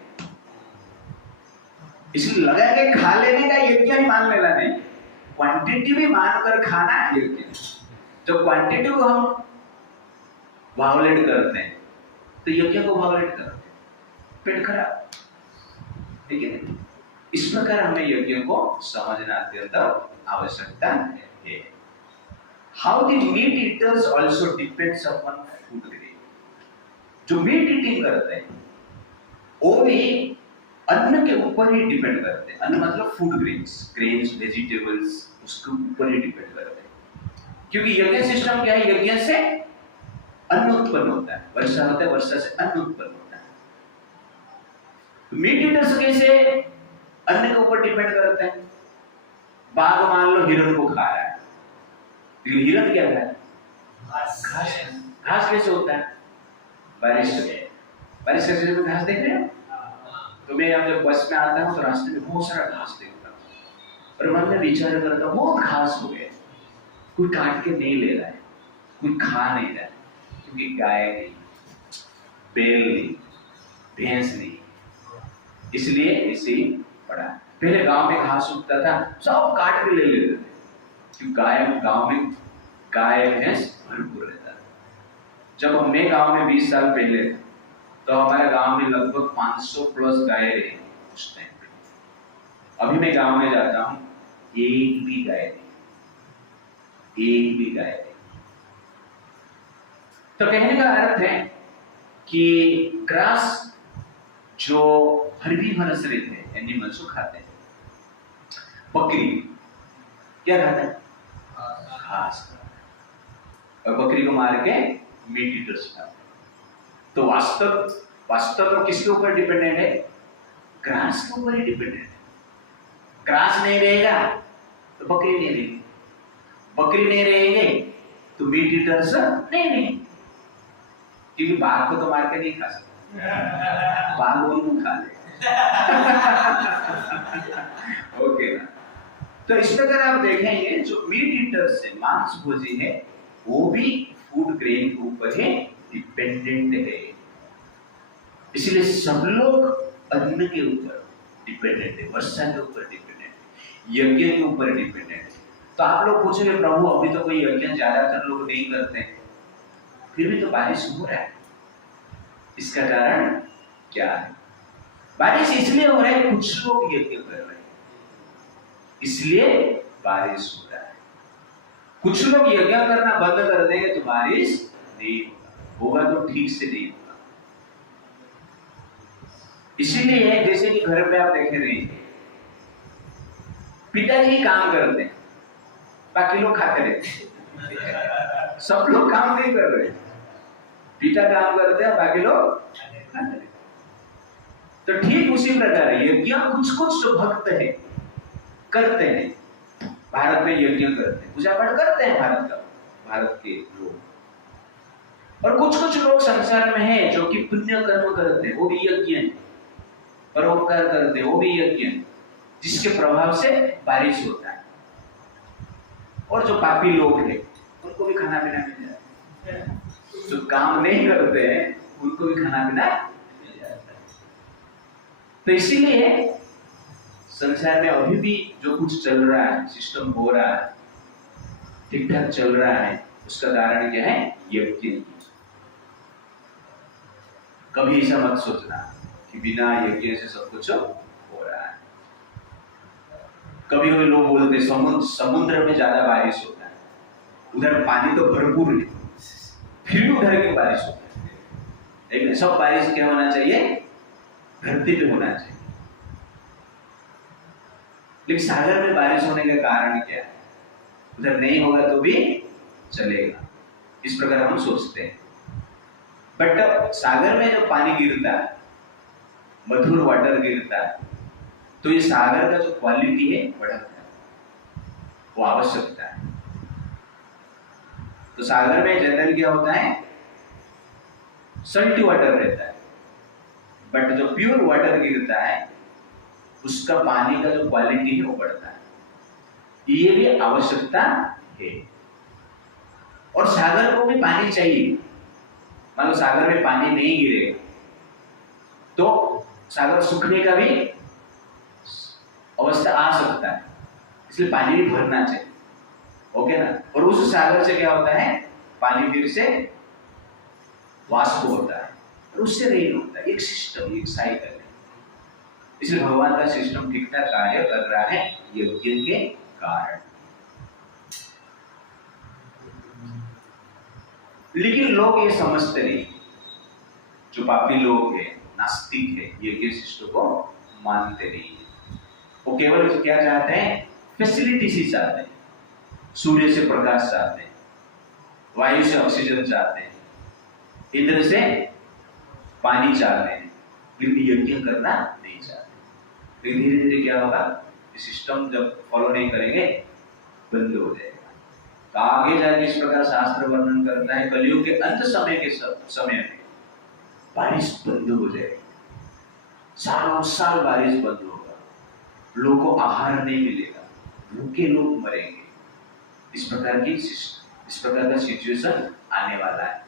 इसलिए लगा के खा लेने का यज्ञ ही मान लेना नहीं, क्वांटिटी भी मानकर खाना यज्ञ। जब क्वांटिटी को हम वायोलेट करते हैं तो यज्ञ को वायोलेट करते हैं, पेट खराब, ठीक है। इस प्रकार हमें यज्ञ को समझना अत्यंत आवश्यकता है। How the meat eaters also depends upon food grain. जो मीट ईटिंग करते हैं वो भी अन्न के ऊपर ही डिपेंड करते हैं। अन्न मतलब फूड ग्रेन्स, वेजिटेबल्स, उसके ऊपर ही डिपेंड करते हैं। क्योंकि यज्ञ सिस्टम क्या है, यज्ञ से अन्न उत्पन्न होता है, वर्षा होता है, वर्षा से अन्न उत्पन्न होता है। मीट ईटर्स कैसे अन्न के ऊपर डिपेंड करते हैं। बाघ मान लो हिरण को खा रहा है, लेकिन हिरण क्या है, घास कैसे होता है, बारिश के सीजन में घास देख रहे हो। तो मैं जब बस में आता हूँ तो रास्ते में बहुत सारा घास देखता हूँ और मन में विचार करता हूँ बहुत घास हो गया, कोई काट के नहीं ले रहा है, कोई खा नहीं रहा है, क्योंकि गाय नहीं, बैल नहीं, भैंस नहीं, इसलिए इसे पड़ा। पहले गांव में घास उगता था, सब काट के ले लेते थे, क्योंकि गांव में गाय भैंस भरपूर रहता था। जब मैं गांव में 20 साल पहले था तो हमारे गांव में लगभग 500 प्लस गाय रही उस टाइम पे, अभी मैं गांव में जाता हूं, एक भी गाय नहीं, एक भी गाय नहीं। तो कहने का अर्थ है कि ग्रास जो हर्बीवरस रहते हैं, एनिमल्स को खाते हैं। बकरी क्या खाता है? घास खाता है। और बकरी को मार के मीट ईटर्स खाते हैं। तो वास्तव में किसके ऊपर डिपेंडेंट है? ग्रास के ऊपर ही डिपेंडेंट है। ग्रास नहीं रहेगा तो बकरी नहीं रहेगी, बकरी नहीं रहेगी तो मीट ईटर्स नहीं रहेंगे, क्योंकि बाघ को तो मार के नहीं खा सकते, बाघ उनको खा ले। ओके ना? तो इस प्रकार आप देखेंगे जो मीट ईटर्स है, मांस भोजी है, वो भी फूड ग्रेन के ऊपर ही डिपेंडेंट है। इसलिए सब लोग अन्न के ऊपर डिपेंडेंट है, वर्षा के ऊपर डिपेंडेंट है, यज्ञ के ऊपर डिपेंडेंट है। तो आप लोग पूछेंगे प्रभु अभी तो कोई यज्ञ ज्यादातर लोग नहीं करते, फिर भी तो बारिश हो रहा है, इसका कारण क्या है? बारिश इसलिए हो रहा है, कुछ लोग यज्ञ कर रहे हैं इसलिए बारिश हो रहा है। कुछ लोग यज्ञ करना बंद कर देंगे तो बारिश नहीं होगा, तो ठीक से नहीं होगा। इसीलिए जैसे कि घर पे आप देखे नहीं, पिताजी काम करते हैं, बाकी लोग खाते रहते हैं। सब लोग काम नहीं कर रहे, पिता काम करते हैं, बाकी लोग खाते रहते हैं। तो ठीक उसी प्रकार यज्ञ कुछ जो भक्त है करते हैं। भारत में यज्ञ करते हैं, पूजा पाठ करते हैं भारत के लोग, और कुछ लोग संसार में हैं जो कि पुण्य कर्म करते हैं, वो भी यज्ञ है, परोपकार करते हैं, वो भी यज्ञ है, जिसके प्रभाव से बारिश होता है। और जो पापी लोग हैं उनको भी खाना पीना मिल जाता है, जो काम नहीं करते हैं उनको भी खाना पीना मिल जाता है। तो इसीलिए संसार में अभी भी जो कुछ चल रहा है, सिस्टम हो रहा है, ठीक ठाक चल रहा है, उसका कारण क्या है? यज्ञ। कभी ऐसा मत सोचना कि बिना यज्ञ से सब कुछ हो रहा है। कभी कभी लोग बोलते हैं समुद्र में ज्यादा बारिश होता है, उधर पानी तो भरपूर है, फिर भी उधर की बारिश होती है। लेकिन सब बारिश क्या होना चाहिए? धरती पे होना चाहिए। लेकिन सागर में बारिश होने का कारण क्या है? उधर नहीं होगा तो भी चलेगा, इस प्रकार हम सोचते हैं। बट सागर में जब पानी गिरता है, मधुर वाटर गिरता है, तो ये सागर का जो क्वालिटी है बढ़ता है, वो आवश्यकता है। तो सागर में जनरल क्या होता है? सल्टी वाटर रहता है, बट जो प्योर वाटर गिरता है उसका पानी का जो क्वालिटी है वो बढ़ता है, ये भी आवश्यकता है। और सागर को भी पानी चाहिए। मान लो सागर में पानी नहीं गिरेगा तो सागर सूखने का भी अवस्था आ सकता है, इसलिए पानी भी भरना चाहिए। ओके ना? और उस सागर से क्या होता है? पानी फिर से वाष्प होता है, और उससे नहीं होता। एक सिस्टम, एक साइकिल है। इसलिए भगवान का सिस्टम ठीक ठाक कार्य कर रहा है यज्ञ के कारण। लेकिन लोग ये समझते नहीं, जो पापी लोग हैं, नास्तिक है, यज्ञ सिस्टम को मानते नहीं। वो केवल क्या चाहते हैं? फैसिलिटीज ही चाहते हैं। सूर्य से प्रकाश चाहते हैं, वायु से ऑक्सीजन चाहते हैं, इंद्र से पानी चाहते हैं, लेकिन यज्ञ करना नहीं चाहते। लेकिन धीरे धीरे क्या होगा? सिस्टम जब फॉलो नहीं करेंगे बंद हो जाएगा। तो आगे जाके इस प्रकार शास्त्र वर्णन करता है, कलयुग के अंत समय के समय में बारिश बंद हो जाएगी, सालों साल बारिश बंद होगा, लोगों को आहार नहीं मिलेगा, भूखे लोग मरेंगे। इस प्रकार का सिचुएशन आने वाला है।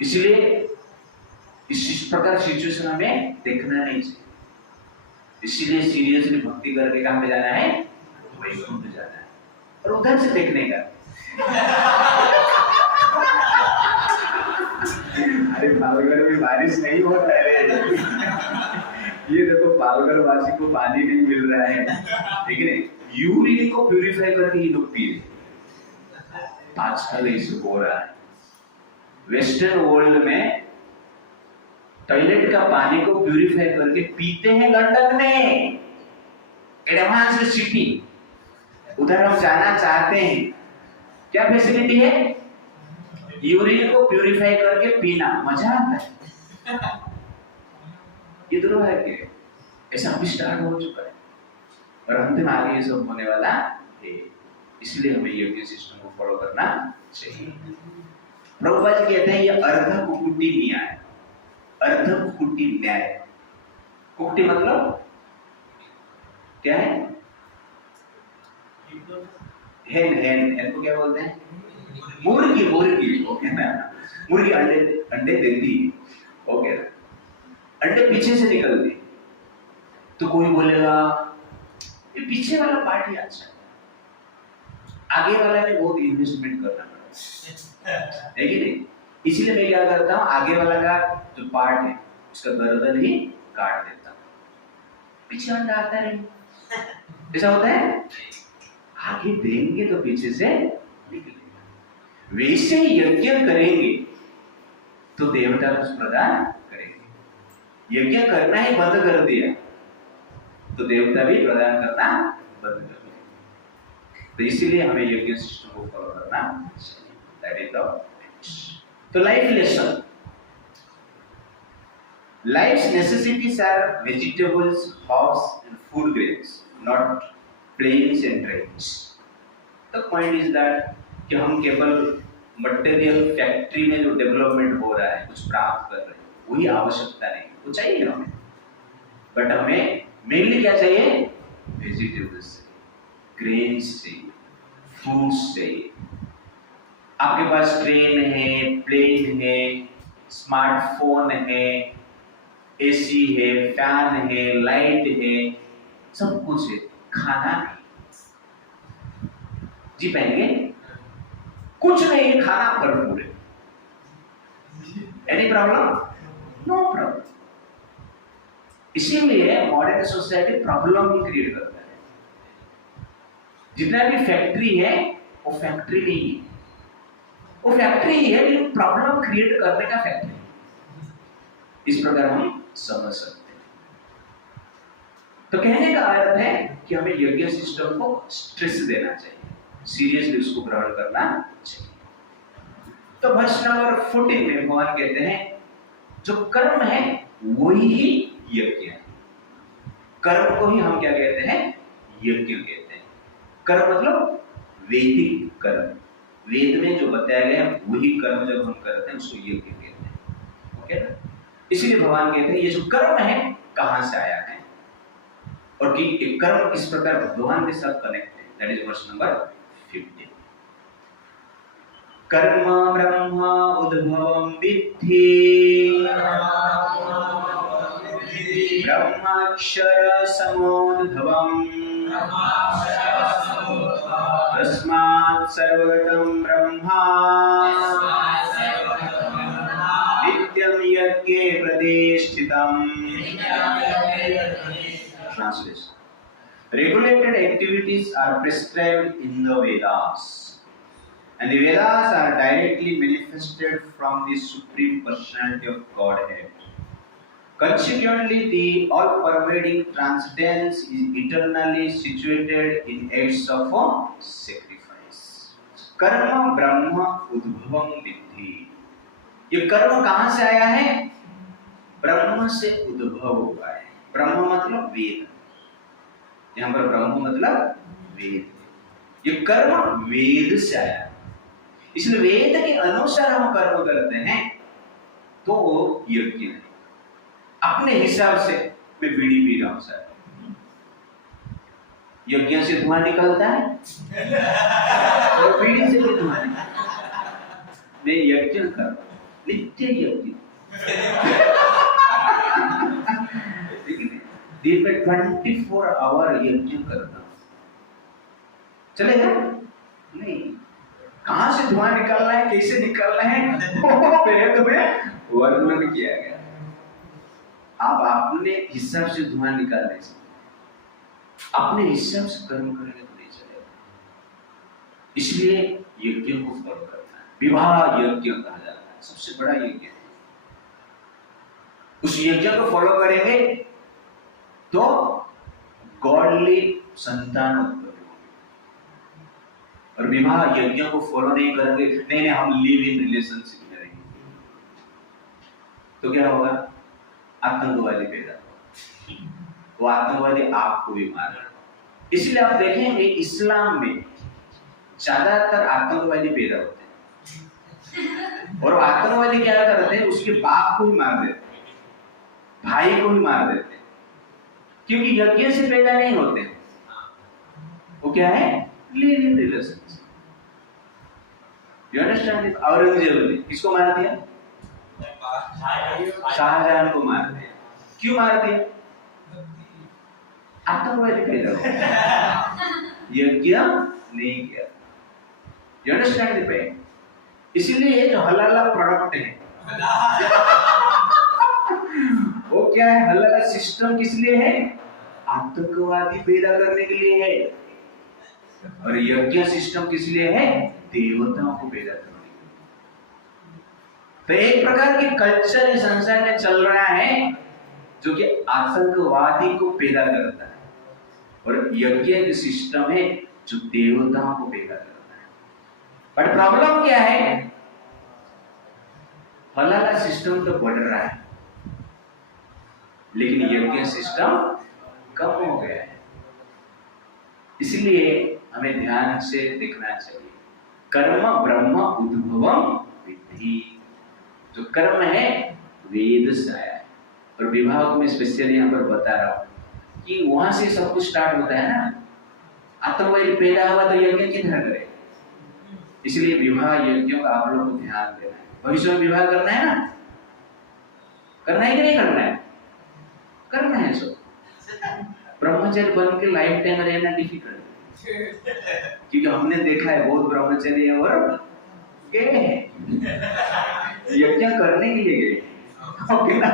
इसलिए इस प्रकार सिचुएशन हमें देखना नहीं चाहिए। इसीलिए सीरियसली भक्ति करके कहां पे जाना है? वैकुंठ जाना है, और उधर से देखने का। अरे फाल्गुन में बारिश नहीं होता है, ये देखो पालघर वासी को पानी नहीं मिल रहा है, ठीक है, यूरिन को प्यूरिफाई करके ये लोग पी रहे। आजकल इसे हो रहा है वेस्टर्न वर्ल्ड में, टॉयलेट का पानी को प्यूरिफाई करके पीते हैं लंदन में, एडवांस सिटी, उधर हम जाना चाहते हैं। क्या फैसिलिटी है? यूरिन को प्यूरिफाई करके पीना, मजा आता है। इधर है कि ऐसा अभी स्टार्ट हो चुका है और अंत में आगे ये सब होने वाला है। इसलिए हमें यज्ञ सिस्टम को फॉलो करना चाहिए। प्रभुपाद जी कहते हैं ये अर्ध कुकुटी न्याय, अर्ध कुकुटी न्याय। कुकुटी मतलब क्या है? हेन को क्या बोलते हैं? मुर्गी, ओके ना, मुर्गी अंडे देती है, ओके ना, अंडे पीछे से निकलते। तो कोई बोलेगा ये पीछे वाला पार्ट ही अच्छा है, आगे वाला में बहुत इन्वेस्टमेंट करना पड़ेगा, है कि नहीं? इसलिए मैं क्या करता हूँ, आगे वाला का जो पार्ट है उसका गर्दन ही काट देता हूँ, पीछे अंडा आता रहे। ऐसा होता है, आगे देंगे तो पीछे से निकलेगा। वैसे ही यज्ञ करेंगे तो देवता कुछ प्रदान करेंगे। यज्ञ करना ही बंद कर दिया तो देवता भी प्रदान करना बंद कर दिया। तो इसीलिए हमें यज्ञ सिस्टम को फॉलो करना चाहिए। दैट इज द तो life lesson. Life's necessities are vegetables, herbs, and food grains, not planes and trains. The point is that कि हम केवल मटेरियल फैक्ट्री में जो डेवलपमेंट हो रहा है, कुछ प्राप्त कर रहे हैं, वही आवश्यकता नहीं, वो चाहिए हमें, बट हमें मेनली क्या चाहिए? वेजिटेबल्स चाहिए, ग्रेन्स चाहिए, फ्रूट्स चाहिए। आपके पास ट्रेन है, प्लेन है, स्मार्टफोन है, एसी है, फैन है, लाइट है, सब कुछ है, खाना नहीं। जी पाएंगे? कुछ नहीं, खाना भरपूर है। Any problem? No problem. इसीलिए मॉडर्न सोसाइटी प्रॉब्लम ही क्रिएट करता है। जितना भी फैक्ट्री है वो फैक्ट्री नहीं है, वो फैक्ट्री ही है लेकिन प्रॉब्लम क्रिएट करने का फैक्ट्री। इस प्रकार हम समझ सकते हैं। तो कहने का अर्थ है कि हमें यज्ञ सिस्टम को स्ट्रेस देना चाहिए, सीरियसली उसको ग्रहण करना चाहिए। तो वर्ष नंबर 14 में भगवान कहते हैं जो कर्म है वही ही यज्ञ है। कर्म को ही हम क्या कहते हैं? यज्ञ कहते हैं। कर्म मतलब वैदिक कर्म, वेद में जो बताया गया वही कर्म जब हम करते हैं उसको यज्ञ कहते हैं, ओके ना? इसलिए भगवान कहते हैं ये जो कर्म है कहां से आया है और कि एक कर्म किस प्रकार भगवान के साथ कनेक्ट है। That is verse number 15। कर्म ब्रह्म उद्भवं विद्धि ब्रह्माक्षर समोद्भवम् तस्मात् सर्वगतं ब्रह्मा नित्यं यज्ञे प्रतिष्ठितम्। Translation. Regulated activities are prescribed in the Vedas, and the Vedas are directly manifested from the Supreme Personality of Godhead. Consequently, the all-pervading transcendence is eternally situated in acts of sacrifice. कर्म ब्रह्म उद्भवं विद्धि। ये कर्म कहां से आया है? ब्रह्म से उद्भव हुआ है। ब्रह्म मतलब वेद, यहाँ पर ब्रह्म मतलब वेद। ये कर्म वेद से आया, इसलिए वेद के अनुसार हम कर्म करते हैं तो वो यज्ञ है। अपने हिसाब से मैं बीड़ी पी रहा हूं सर, यज्ञ से धुआं निकलता है और बीड़ी से भी धुआं निकलता है। मैं यज्ञ कर नित्य यज्ञ दिन में 24 आवर यज्ञ करना चलेगा? नहीं। कहां से धुआं निकलना है, कैसे निकलना है, वेद में वर्णन किया गया। आप अपने हिसाब से धुआं निकाल नहीं सकते, अपने हिसाब से कर्म करेंगे तो नहीं चलेगा। इसलिए यज्ञ को फॉलो करना है। विवाह यज्ञ कहा जाता है, सबसे बड़ा यज्ञ है। उस यज्ञ को फॉलो करेंगे तो गॉडली संतान उत्पत्ति होगी। और विवाह यज्ञ को फॉलो नहीं करेंगे, नहीं हम लिव इन रिलेशनशिप में रहेंगे, तो क्या होगा? आतंकवादी पैदा होगा, वो आतंकवादी आपको भी मारेगा। इसलिए आप देखेंगे इस्लाम में ज्यादातर आतंकवादी पैदा होते हैं, और आतंकवादी क्या करते हैं? उसके बाप को ही मार देते हैं, भाई को ही मार देते हैं, क्योंकि यज्ञ से पैदा नहीं होते। वो क्या है? Live in relationship. You understand? Aurangzeb ने किसको मार दिया? शाहजहां को मार दिया। क्यों मार दिया? आतंकवादी पैदा हो, यज्ञ नहीं किया। You understand the point? इसीलिए ये जो हलाला प्रोडक्ट है वो क्या है? हलाला सिस्टम किस लिए है? आतंकवादी पैदा करने के लिए है। और यज्ञ सिस्टम किस लिए है? देवताओं को पैदा करने के लिए। तो एक प्रकार की कल्चर इस संसार में चल रहा है जो कि आतंकवादी को पैदा करता है, और यज्ञ की सिस्टम है जो देवताओं को पैदा करता है। बट प्रॉब्लम क्या है? हलाला सिस्टम तो बढ़ रहा है, लेकिन यज्ञ सिस्टम कम हो गया है। इसलिए हमें ध्यान से देखना चाहिए। कर्म ब्रह्म उद्भवम विद्धि। जो कर्म है वेद से आया है, और विवाह को मैं स्पेशली यहाँ पर बता रहा हूँ कि वहां से सब कुछ स्टार्ट होता है ना। आतंकवादी पैदा हुआ तो यज्ञ किधर करे? इसलिए विवाह यज्ञों का आप लोगों को ध्यान देना है। भविष्य में विवाह करना है ना, करना है कि नहीं करना है? करना है। सो ब्रह्मचर्य बन के लाइफ टाइम रहना डिफिकल्ट है, क्योंकि हमने देखा है बहुत ब्रह्मचर्य और गए हैं यज्ञ करने के लिए गए, ओके ना?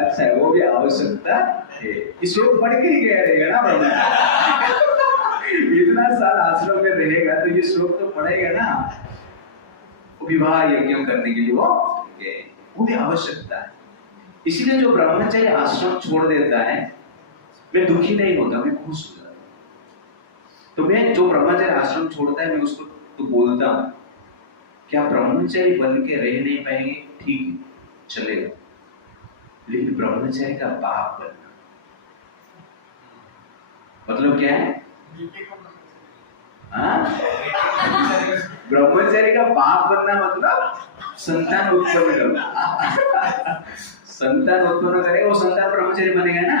अच्छा, वो भी आवश्यकता है। इस श्लोक पढ़ के ही गया रहेगा ना इतना साल आश्रम में रहेगा तो ये श्लोक तो पढ़ेगा ना। विवाह यज्ञ करने के लिए वो भी आवश्यकता है। इसीलिए जो ब्रह्मचर्य आश्रम छोड़ देता है, मैं दुखी नहीं होता, मैं खुश हो जाता हूं। तो मैं जो ब्रह्मचर्य आश्रम छोड़ता है, मैं उसको तो बोलता हूं, क्या ब्रह्मचर्य बन के रह नहीं पाएंगे? ठीक है, चलेगा, लेकिन ब्रह्मचर्य का बाप बनना मतलब क्या है? ब्रह्मचर्य का बाप बनना मतलब संतान उत्पन्न करना। संतान उत्पन्न करेगा, वो संतान ब्रह्मचर्य बनेगा ना,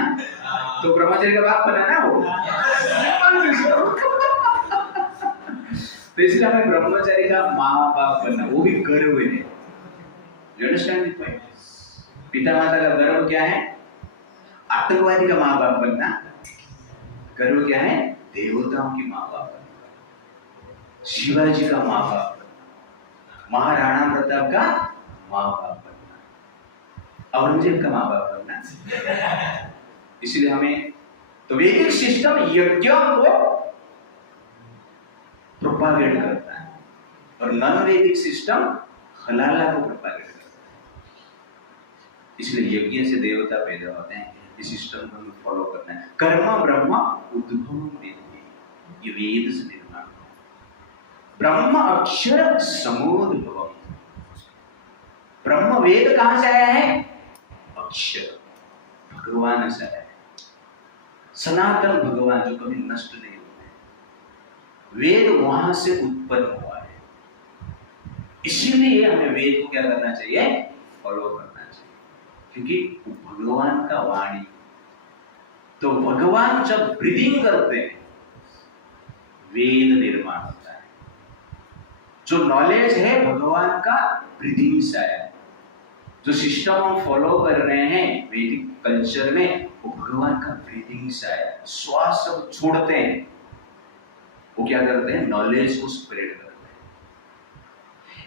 तो ब्रह्मचर्य का बाप बना ना वो। तो इसलिए हमें ब्रह्मचर्य का माँ बाप बनना, वो भी गर्व है। You understand it, right? पिता माता का गर्व क्या है? आतंकवादी का माँ बाप बनना। गर्व क्या है? देवताओं की माँ बाप बनना, शिवाजी का माँ बाप बनना, महाराणा प्रताप का माँ बाप बनना, औरंगजेब का माँ बाप बनना। इसलिए हमें तो वैदिक सिस्टम यज्ञों को प्रोपागेट करता है, और नॉन वैदिक सिस्टम हलाला को प्रोपागेट करता है। इसलिए यज्ञ से देवता पैदा होते हैं, इस सिस्टम को हमें फॉलो करना है। कर्म ब्रह्म उद्भवम विद्धि, ये वेद से निर्माण है। ब्रह्म अक्षर समोद्भवम। ब्रह्म वेद कहां से आया है? अक्षर, भगवान से आया है। सनातन भगवान जो कभी नष्ट नहीं होते, वेद वहां से उत्पन्न हुआ है। इसीलिए हमें वेद को क्या करना चाहिए? फॉलो करना चाहिए, क्योंकि भगवान का वाणी। तो भगवान जब ब्रीदिंग करते हैं, वेद निर्माण होता है। जो नॉलेज है भगवान का ब्रीदिंग से आया है। जो सिस्टम हम फॉलो कर रहे हैं वैदिक कल्चर में, वो भगवान का ब्रीदिंग से आया है। श्वास सब छोड़ते हैं, वो क्या करते हैं? नॉलेज को स्प्रेड करते हैं।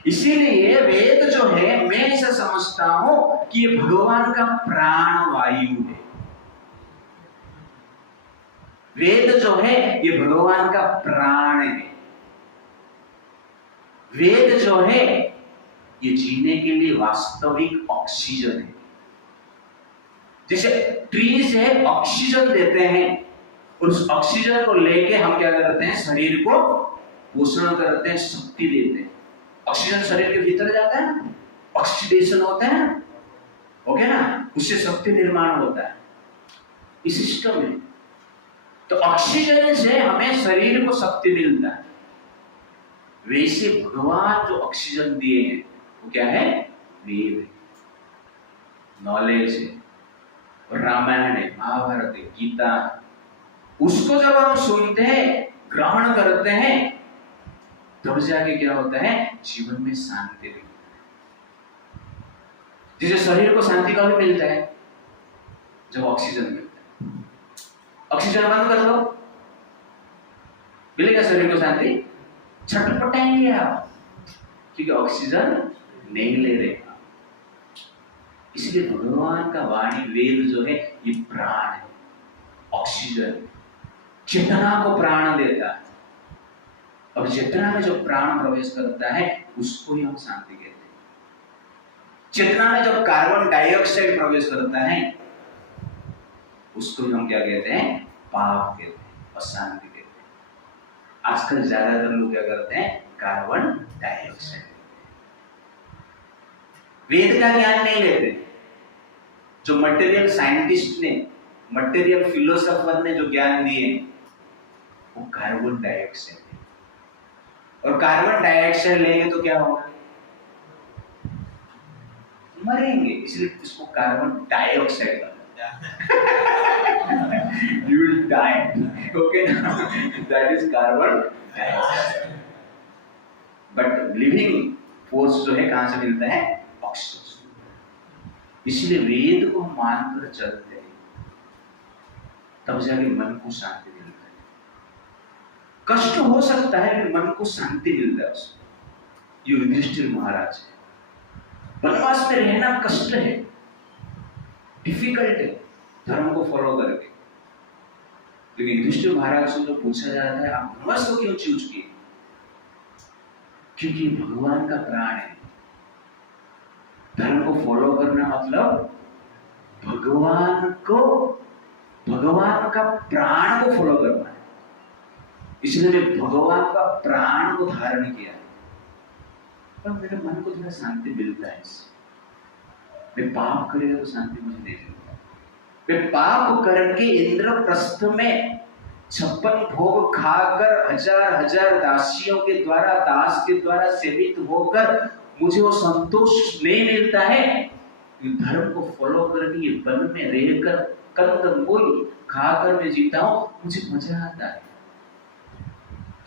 इसीलिए वेद जो है, मैं ऐसा समझता हूं कि ये भगवान का प्राण वायु है। वेद जो है ये भगवान का प्राण है। वेद जो है ये जीने के लिए वास्तविक ऑक्सीजन है। जैसे ट्री से ऑक्सीजन देते हैं, उस ऑक्सीजन को लेके हम क्या करते हैं, शरीर को पोषण करते हैं, शक्ति देते हैं। ऑक्सीजन शरीर के भीतर जाता है ना, ऑक्सीडेशन होता है ना, हो गया ना, उससे शक्ति निर्माण होता है। इस सिस्टम में तो ऑक्सीजन से हमें शरीर को शक्ति मिलता है। वैसे भगवान जो ऑक्सीजन दिए हैं वो क्या है, वेद है, नॉलेज है, रामायण है, महाभारत है, गीता है। उसको जब हम सुनते हैं, ग्रहण करते हैं, तब जाके क्या होता है, जीवन में शांति मिलती है। जिसे शरीर को शांति कब मिलता है, जब ऑक्सीजन मिलता है। ऑक्सीजन बंद कर दो, मिलेगा शरीर को शांति? छटपटाएंगे आप, क्योंकि ऑक्सीजन नहीं ले रहे। इसलिए भगवान का वाणी वेद जो है ये प्राण है, ऑक्सीजन, चेतना को प्राण देता है। और चेतना में जो प्राण प्रवेश करता है उसको ही हम शांति कहते हैं। चेतना में जब कार्बन डाइऑक्साइड प्रवेश करता है उसको हम क्या कहते हैं, पाप कहते हैं, अशांति कहते हैं। आजकल ज्यादातर लोग क्या करते हैं, कार्बन डाइऑक्साइड। वेद का ज्ञान नहीं लेते। जो मटेरियल साइंटिस्ट ने, मटेरियल फिलोसोफर ने जो ज्ञान दिए वो कार्बन डाइऑक्साइड है। और कार्बन डाइऑक्साइड लेंगे तो क्या होगा, मरेंगे। इसलिए इसको carbon dioxide you will die, okay now? That is carbon dioxide. But living force जो है कहाँ से मिलता है, ऑक्सीजन। इसलिए वेद को मानकर चलते हैं, तब जाके मन को शांति मिलता है। कष्ट हो सकता है लेकिन मन को शांति मिलता है उसमें। ये युधिष्ठिर महाराज है, वनवास में रहना कष्ट है, डिफिकल्ट है धर्म को फॉलो करके। लेकिन युधिष्ठिर महाराज से जो पूछा जाता है, आप वनवास को क्यों चूज किए? क्योंकि भगवान का प्राण है। धर्म को फॉलो करना मतलब भगवान का प्राण को फॉलो करना है। इसलिए मैं भगवान का प्राण को धारण किया है, पर मेरे मन को थोड़ा शांति मिलता है इससे। मैं पाप करेगा तो शांति मुझे नहीं मिलता। मैं पाप करके इंद्रप्रस्थ में 56 भोग खाकर हजार दासियों के द्वारा, दास के द्वारा सेवित होकर मुझे वो संतोष नहीं मिलता है। धर्म को फॉलो करके ये वन में रहकर कंदमूल खाकर मैं जीता हूं, मुझे मजा आता है।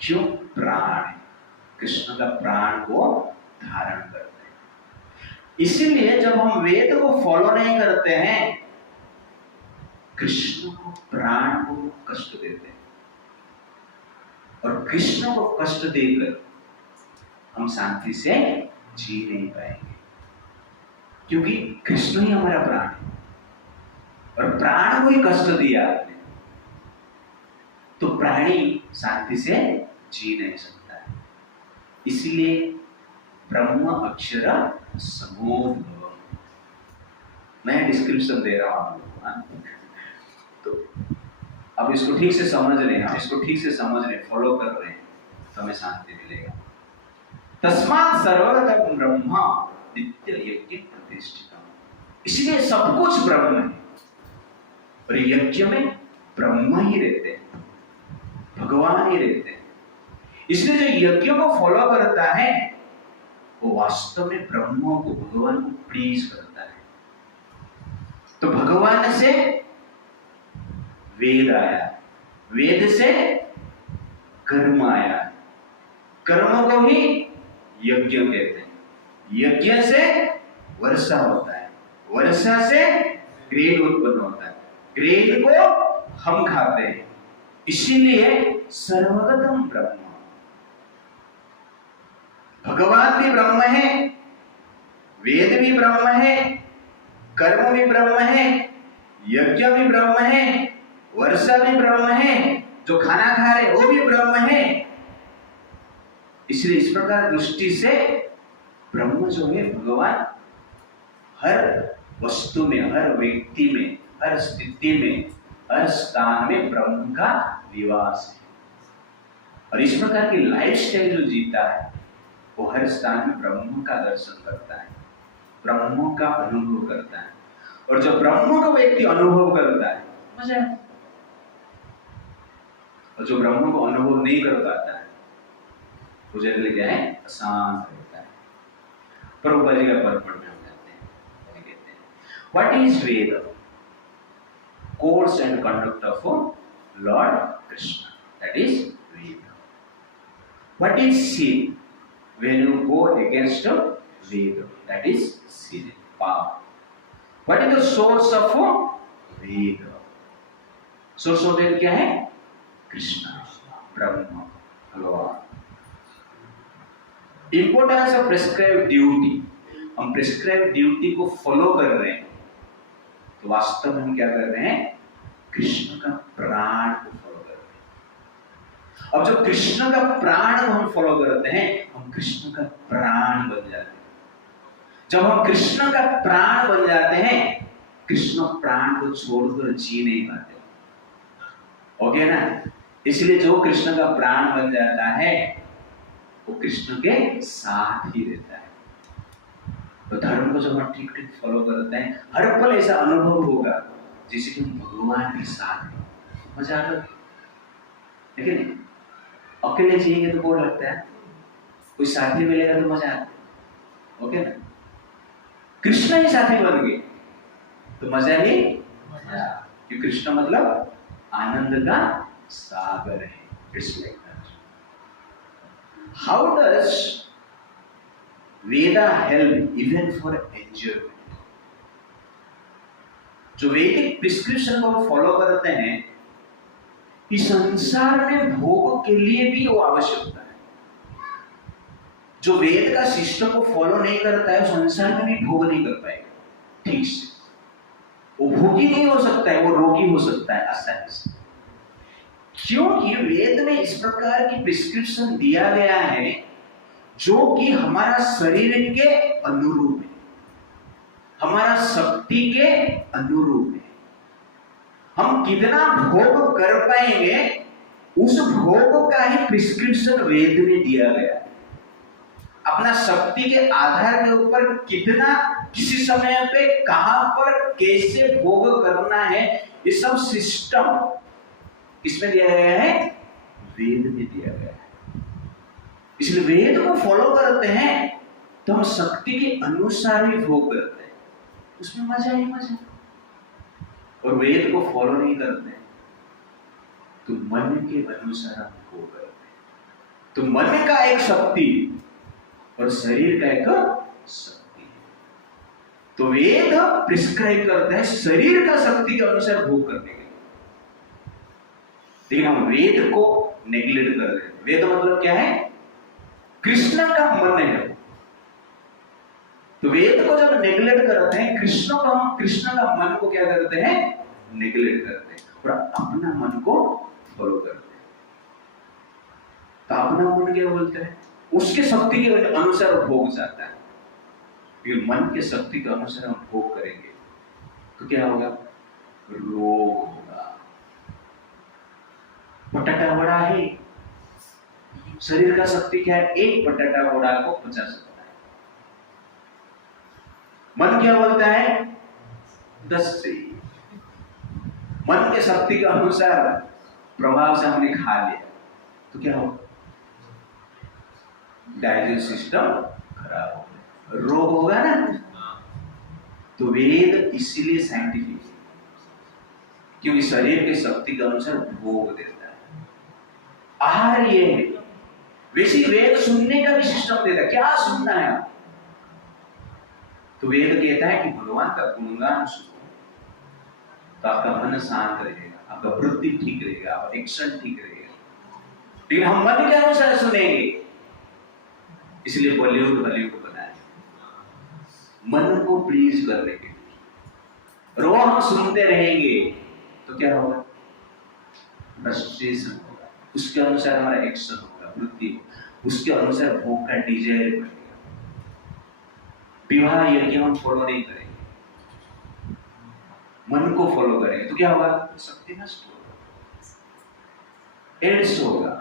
क्यों? प्राण है, कृष्ण का प्राण को धारण करते हैं। इसीलिए जब हम वेद को फॉलो नहीं करते हैं, कृष्ण को, प्राण को कष्ट देते हैं। और कृष्ण को कष्ट देकर हम शांति से जी नहीं पाएंगे, क्योंकि कृष्ण ही हमारा प्राण है। और प्राण को ही कष्ट दिया आपने तो प्राणी शांति से जी नहीं सकता है। इसलिए ब्रह्म अक्षर समोध भव। मैं डिस्क्रिप्शन दे रहा हूं आप लोगों को, तो अब इसको ठीक से समझ रहे हैं, हम इसको ठीक से समझ रहे हैं, फॉलो कर रहे हैं, तो हमें शांति मिलेगा। तस्मात् सर्वगतं ब्रह्म नित्य यज्ञ प्रतिष्ठितम्। इसलिए सब कुछ ब्रह्म है और यज्ञ में ब्रह्म ही रहते हैं, भगवान ही रहते हैं। इसलिए जो यज्ञ को फॉलो करता है वो वास्तव में ब्रह्म को, भगवान को प्लीज करता है। तो भगवान से वेद आया, वेद से कर्म आया, कर्म को ही यज्ञ कहते हैं। यज्ञ से वर्षा होता है, वर्षा से ग्रेन उत्पन्न होता है, ग्रेन को हम खाते हैं। इसीलिए सर्वगतम ब्रह्म, भगवान भी ब्रह्म है, वेद भी ब्रह्म है, कर्म भी ब्रह्म है, यज्ञ भी ब्रह्म है, वर्षा भी ब्रह्म है, जो खाना खा रहे वो भी ब्रह्म है। इसलिए इस प्रकार दृष्टि से ब्रह्म जो है भगवान हर वस्तु में, हर व्यक्ति में, हर स्थिति में, हर स्थान में ब्रह्म का निवास है। और इस प्रकार की लाइफ स्टाइल जो जीता है वो हर स्थान में ब्रह्म का दर्शन करता है, ब्रह्म का अनुभव करता है। और जो ब्रह्म को व्यक्ति अनुभव करता है मजा है, और जो ब्रह्म को अनुभव नहीं कर पाता है वो जनरली क्या है, अशांत रहता है। प्रभुपाद जी का पद पढ़ने हम जाते हैं, कहते हैं what is Veda, course and conduct of lord Krishna, that is Veda. What is sin, when you go against Veda, that is sin, पाप। What is the source of Veda? Source of Veda क्या है, कृष्ण, ब्रह्म, भगवान। Importance of prescribed duty, हम prescribed duty को follow कर रहे हैं तो वास्तव में हम क्या कर रहे हैं, कृष्ण का प्राण को फॉलो कर रहे हैं। अब जब कृष्ण का प्राण को हम फॉलो करते हैं हम कृष्ण का प्राण बन जाते हैं। जब हम कृष्ण का प्राण बन जाते हैं, कृष्ण प्राण को छोड़कर जी नहीं पाते, ओके ना। इसलिए जो कृष्ण का प्राण बन जाता है वो कृष्ण के साथ ही रहता है। तो धर्म को जब हम ठीक ठीक फॉलो करते हैं हर पल ऐसा अनुभव होगा जैसे कि हम भगवान के साथ हैं, मजा आता है। लेकिन अकेले जिएंगे तो बोर लगता है, कोई साथी मिलेगा तो मजा आता है, ओके ना। कृष्ण ही साथी बन गए तो मजा ही मजा, क्योंकि कृष्ण मतलब आनंद का सागर है। It's like that. How does Veda help even for enjoyment? जो वैदिक प्रिस्क्रिप्शन को फॉलो करते हैं इस संसार में भोग के लिए भी वो आवश्यकता है। जो वेद का सिस्टम को फॉलो नहीं करता है संसार में भी भोग नहीं कर पाएगा ठीक से, वो भोगी नहीं हो सकता है, वो रोगी हो सकता है आसानी से। क्योंकि वेद में इस प्रकार की प्रिस्क्रिप्शन दिया गया है जो कि हमारा शरीर के अनुरूप है, हमारा शक्ति के अनुरूप है। हम कितना भोग कर पाएंगे उस भोग का ही प्रिस्क्रिप्शन वेद में दिया गया है। अपना शक्ति के आधार के ऊपर कितना, किसी समय पे कहां पर कैसे भोग करना है, ये सब सिस्टम इसमें दिया गया है, वेद में दिया गया है। इसलिए वेद को फॉलो करते हैं तो हम शक्ति के अनुसार ही भोग करते हैं, उसमें मजा ही मजा। और वेद को फॉलो नहीं करते तो मन के अनुसार हम भोग करते हैं। तो मन का एक शक्ति और शरीर का एक शक्ति है। तो वेद प्रिस्क्राइब करते हैं शरीर का शक्ति के अनुसार भोग करने के लिए, लेकिन हम वेद को नेग्लेक्ट कर रहे हैं। वेद मतलब क्या है, कृष्ण का मन है। तो वेद को जब नेग्लेक्ट करते हैं कृष्ण का मन को क्या करते हैं, नेग्लेक्ट करते हैं और अपना मन को फॉलो करते हैं। तो अपना मन क्या बोलते हैं, उसके शक्ति के अनुसार भोग जाता है। क्योंकि मन के शक्ति के अनुसार हम भोग करेंगे तो क्या होगा, रोग होगा। बटाटा वड़ा है, शरीर का शक्ति क्या है, एक बटाटा वड़ा को पचा सकता है। मन क्या बोलता है, 10 से। मन के शक्ति के अनुसार प्रभाव से हमने खा लिया तो क्या होगा, डाइजेस्ट सिस्टम खराब होगा, रोग होगा ना। तो वेद इसीलिए साइंटिफिक है क्योंकि शरीर के शक्ति के अनुसार भोग देता है। आहार ये है, वैसे वेद सुनने का भी सिस्टम देता है, क्या सुनना है। तो वेद कहता है कि भगवान का गुणगान सुनो तो आपका मन शांत रहेगा, आपका वृत्ति ठीक रहेगा, आपका एक्शन ठीक रहेगा। लेकिन हम मन के अनुसार सुनेंगे इसलिए बॉलीवुड हॉलीवुड बनाया मन को प्लीज करने के लिए। रोज हम सुनते रहेंगे तो क्या होगा? फ्रस्ट्रेशन होगा, उसके अनुसार हमारा एक्शन होगा, वृत्ति होगा, उसके अनुसार भोग का डिजायर बढ़ेगा। विवाह यज्ञ हम फॉलो नहीं करेंगे, मन को फॉलो करेंगे तो क्या होगा? शक्ति नष्ट होगा, एड्स होगा,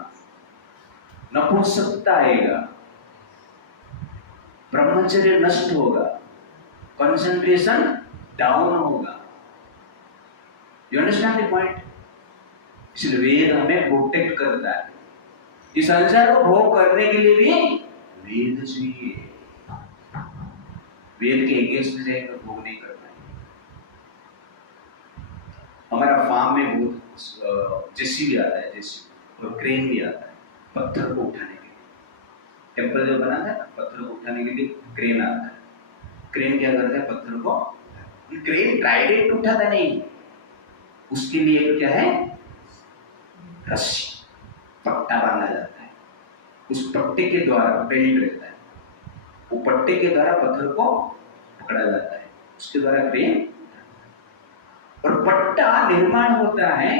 नपुंसकता आएगा, ब्रह्मचर्य नष्ट होगा, कंसंट्रेशन डाउन होगा। You understand the point? इसलिए वेद हमें प्रोटेक्ट करता है। इस संसार को भोग करने के लिए भी वेद चाहिए। वेद के अगेंस्ट में जाकर भोग नहीं करना है। हमारा फार्म में बहुत जेसीबी आता है, जेसीबी और क्रेन भी आता है पत्थर को उठाने के लिए। टेम्पल जो बनाता है पत्थर को उठाने के लिए क्रेन आता है। क्रेन क्या करता है? पत्थर को, क्रेन डायरेक्ट उठाता नहीं, उसके लिए क्या है? रस्सी, पट्टा बांधा जाता है, उस पट्टे के द्वारा बेल्ट रहता है, वो पट्टे के द्वारा पत्थर को पकड़ा जाता है, उसके द्वारा क्रेन। और पट्टा निर्माण होता है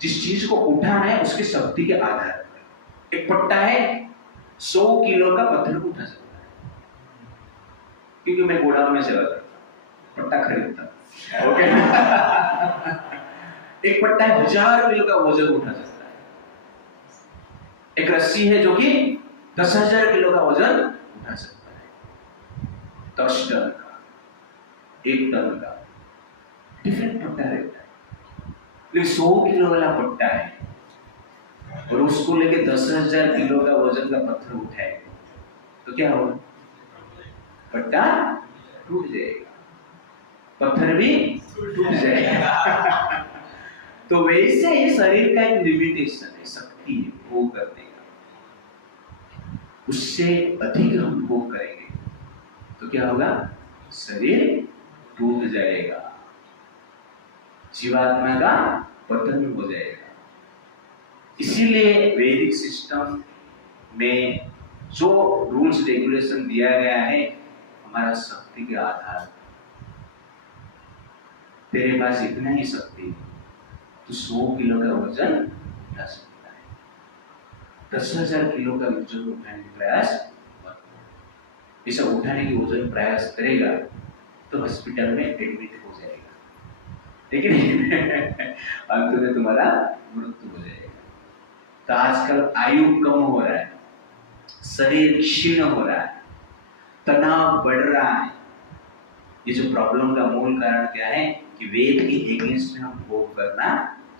जिस चीज को उठाना है उसकी शक्ति के आधार पर। एक पट्टा है 100 किलो का पत्थर को उठा सकता है, क्योंकि मैं गोडाउन में सेवा करता, पट्टा खरीदता, ओके। एक पट्टा है 1000 किलो का वजन उठा सकता है। एक रस्सी है जो कि 10,000 किलो का वजन उठा सकता है। 10 टन का, 1 टन का, डिफरेंट पट्टा रहता है। लेकिन 100 किलो वाला पट्टा है और उसको लेके 10,000 किलो का वजन का पत्थर उठाए तो क्या होगा? पट्टा टूट जाएगा, पत्थर भी टूट जाएगा। तो वैसे ही शरीर का एक लिमिटेशन है, शक्ति है भोग करने का। उससे अधिक हम भोग करेंगे तो क्या होगा? शरीर टूट जाएगा, जीवात्मा का पतन हो जाएगा। इसीलिए वैदिक सिस्टम में जो रूल्स रेगुलेशन दिया गया है हमारा शक्ति के आधार पर। तेरे पास इतना ही शक्ति है तो 100 किलो का वजन उठा सकता है, 10,000 किलो का वजन उठाने का प्रयास मत करो। ऐसा उठाने की वजन प्रयास करेगा तो हॉस्पिटल में एडमिट हो जाएगा, लेकिन अंत में तुम्हारा मृत्यु हो जाएगा। तो आजकल आयु कम हो रहा है, शरीर क्षीण हो रहा है, तनाव बढ़ रहा है। ये जो प्रॉब्लम का मूल कारण क्या है कि वेद के अगेंस्ट में हम भोग करना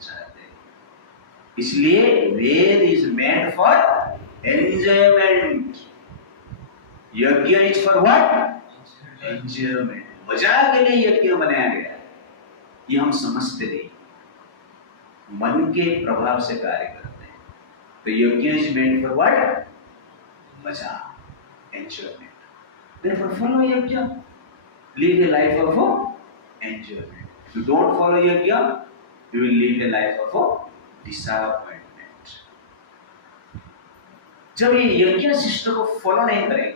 चाहते हैं। इसलिए वेद इज मेड फॉर एंजॉयमेंट, यज्ञ इज फॉर व्हाट? एंजॉयमेंट। मजा के लिए यज्ञ बनाया गया है, ये हम समझते नहीं, मन के प्रभाव से कार्य करते हैं। तो यज्ञ इज मेड फॉर व्हाट? मजा, enjoyment. Therefore follow yajna, live a life of enjoyment. If you don't follow yajna, you will live a life of disappointment. जब ये यज्ञ सिस्टम को फॉलो नहीं करेंगे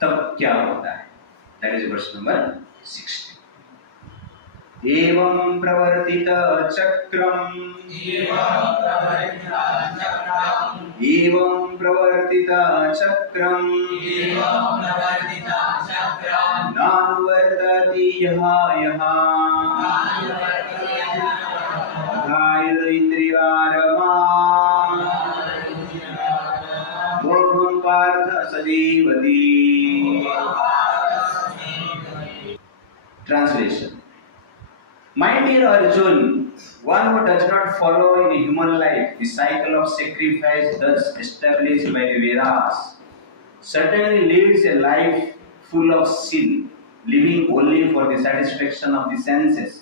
तब क्या होता है? That is verse number 60। एवं प्रवर्तित चक्रम, एवं प्रवर्तित चक्रम नानुवर्तति यः यः अथाय इंद्रियारमा भोगं Partha सजीवति। Translation. My dear Arjun, one who does not follow in human life the cycle of sacrifice thus established by the Vedas certainly lives a life full of sin, living only for the satisfaction of the senses.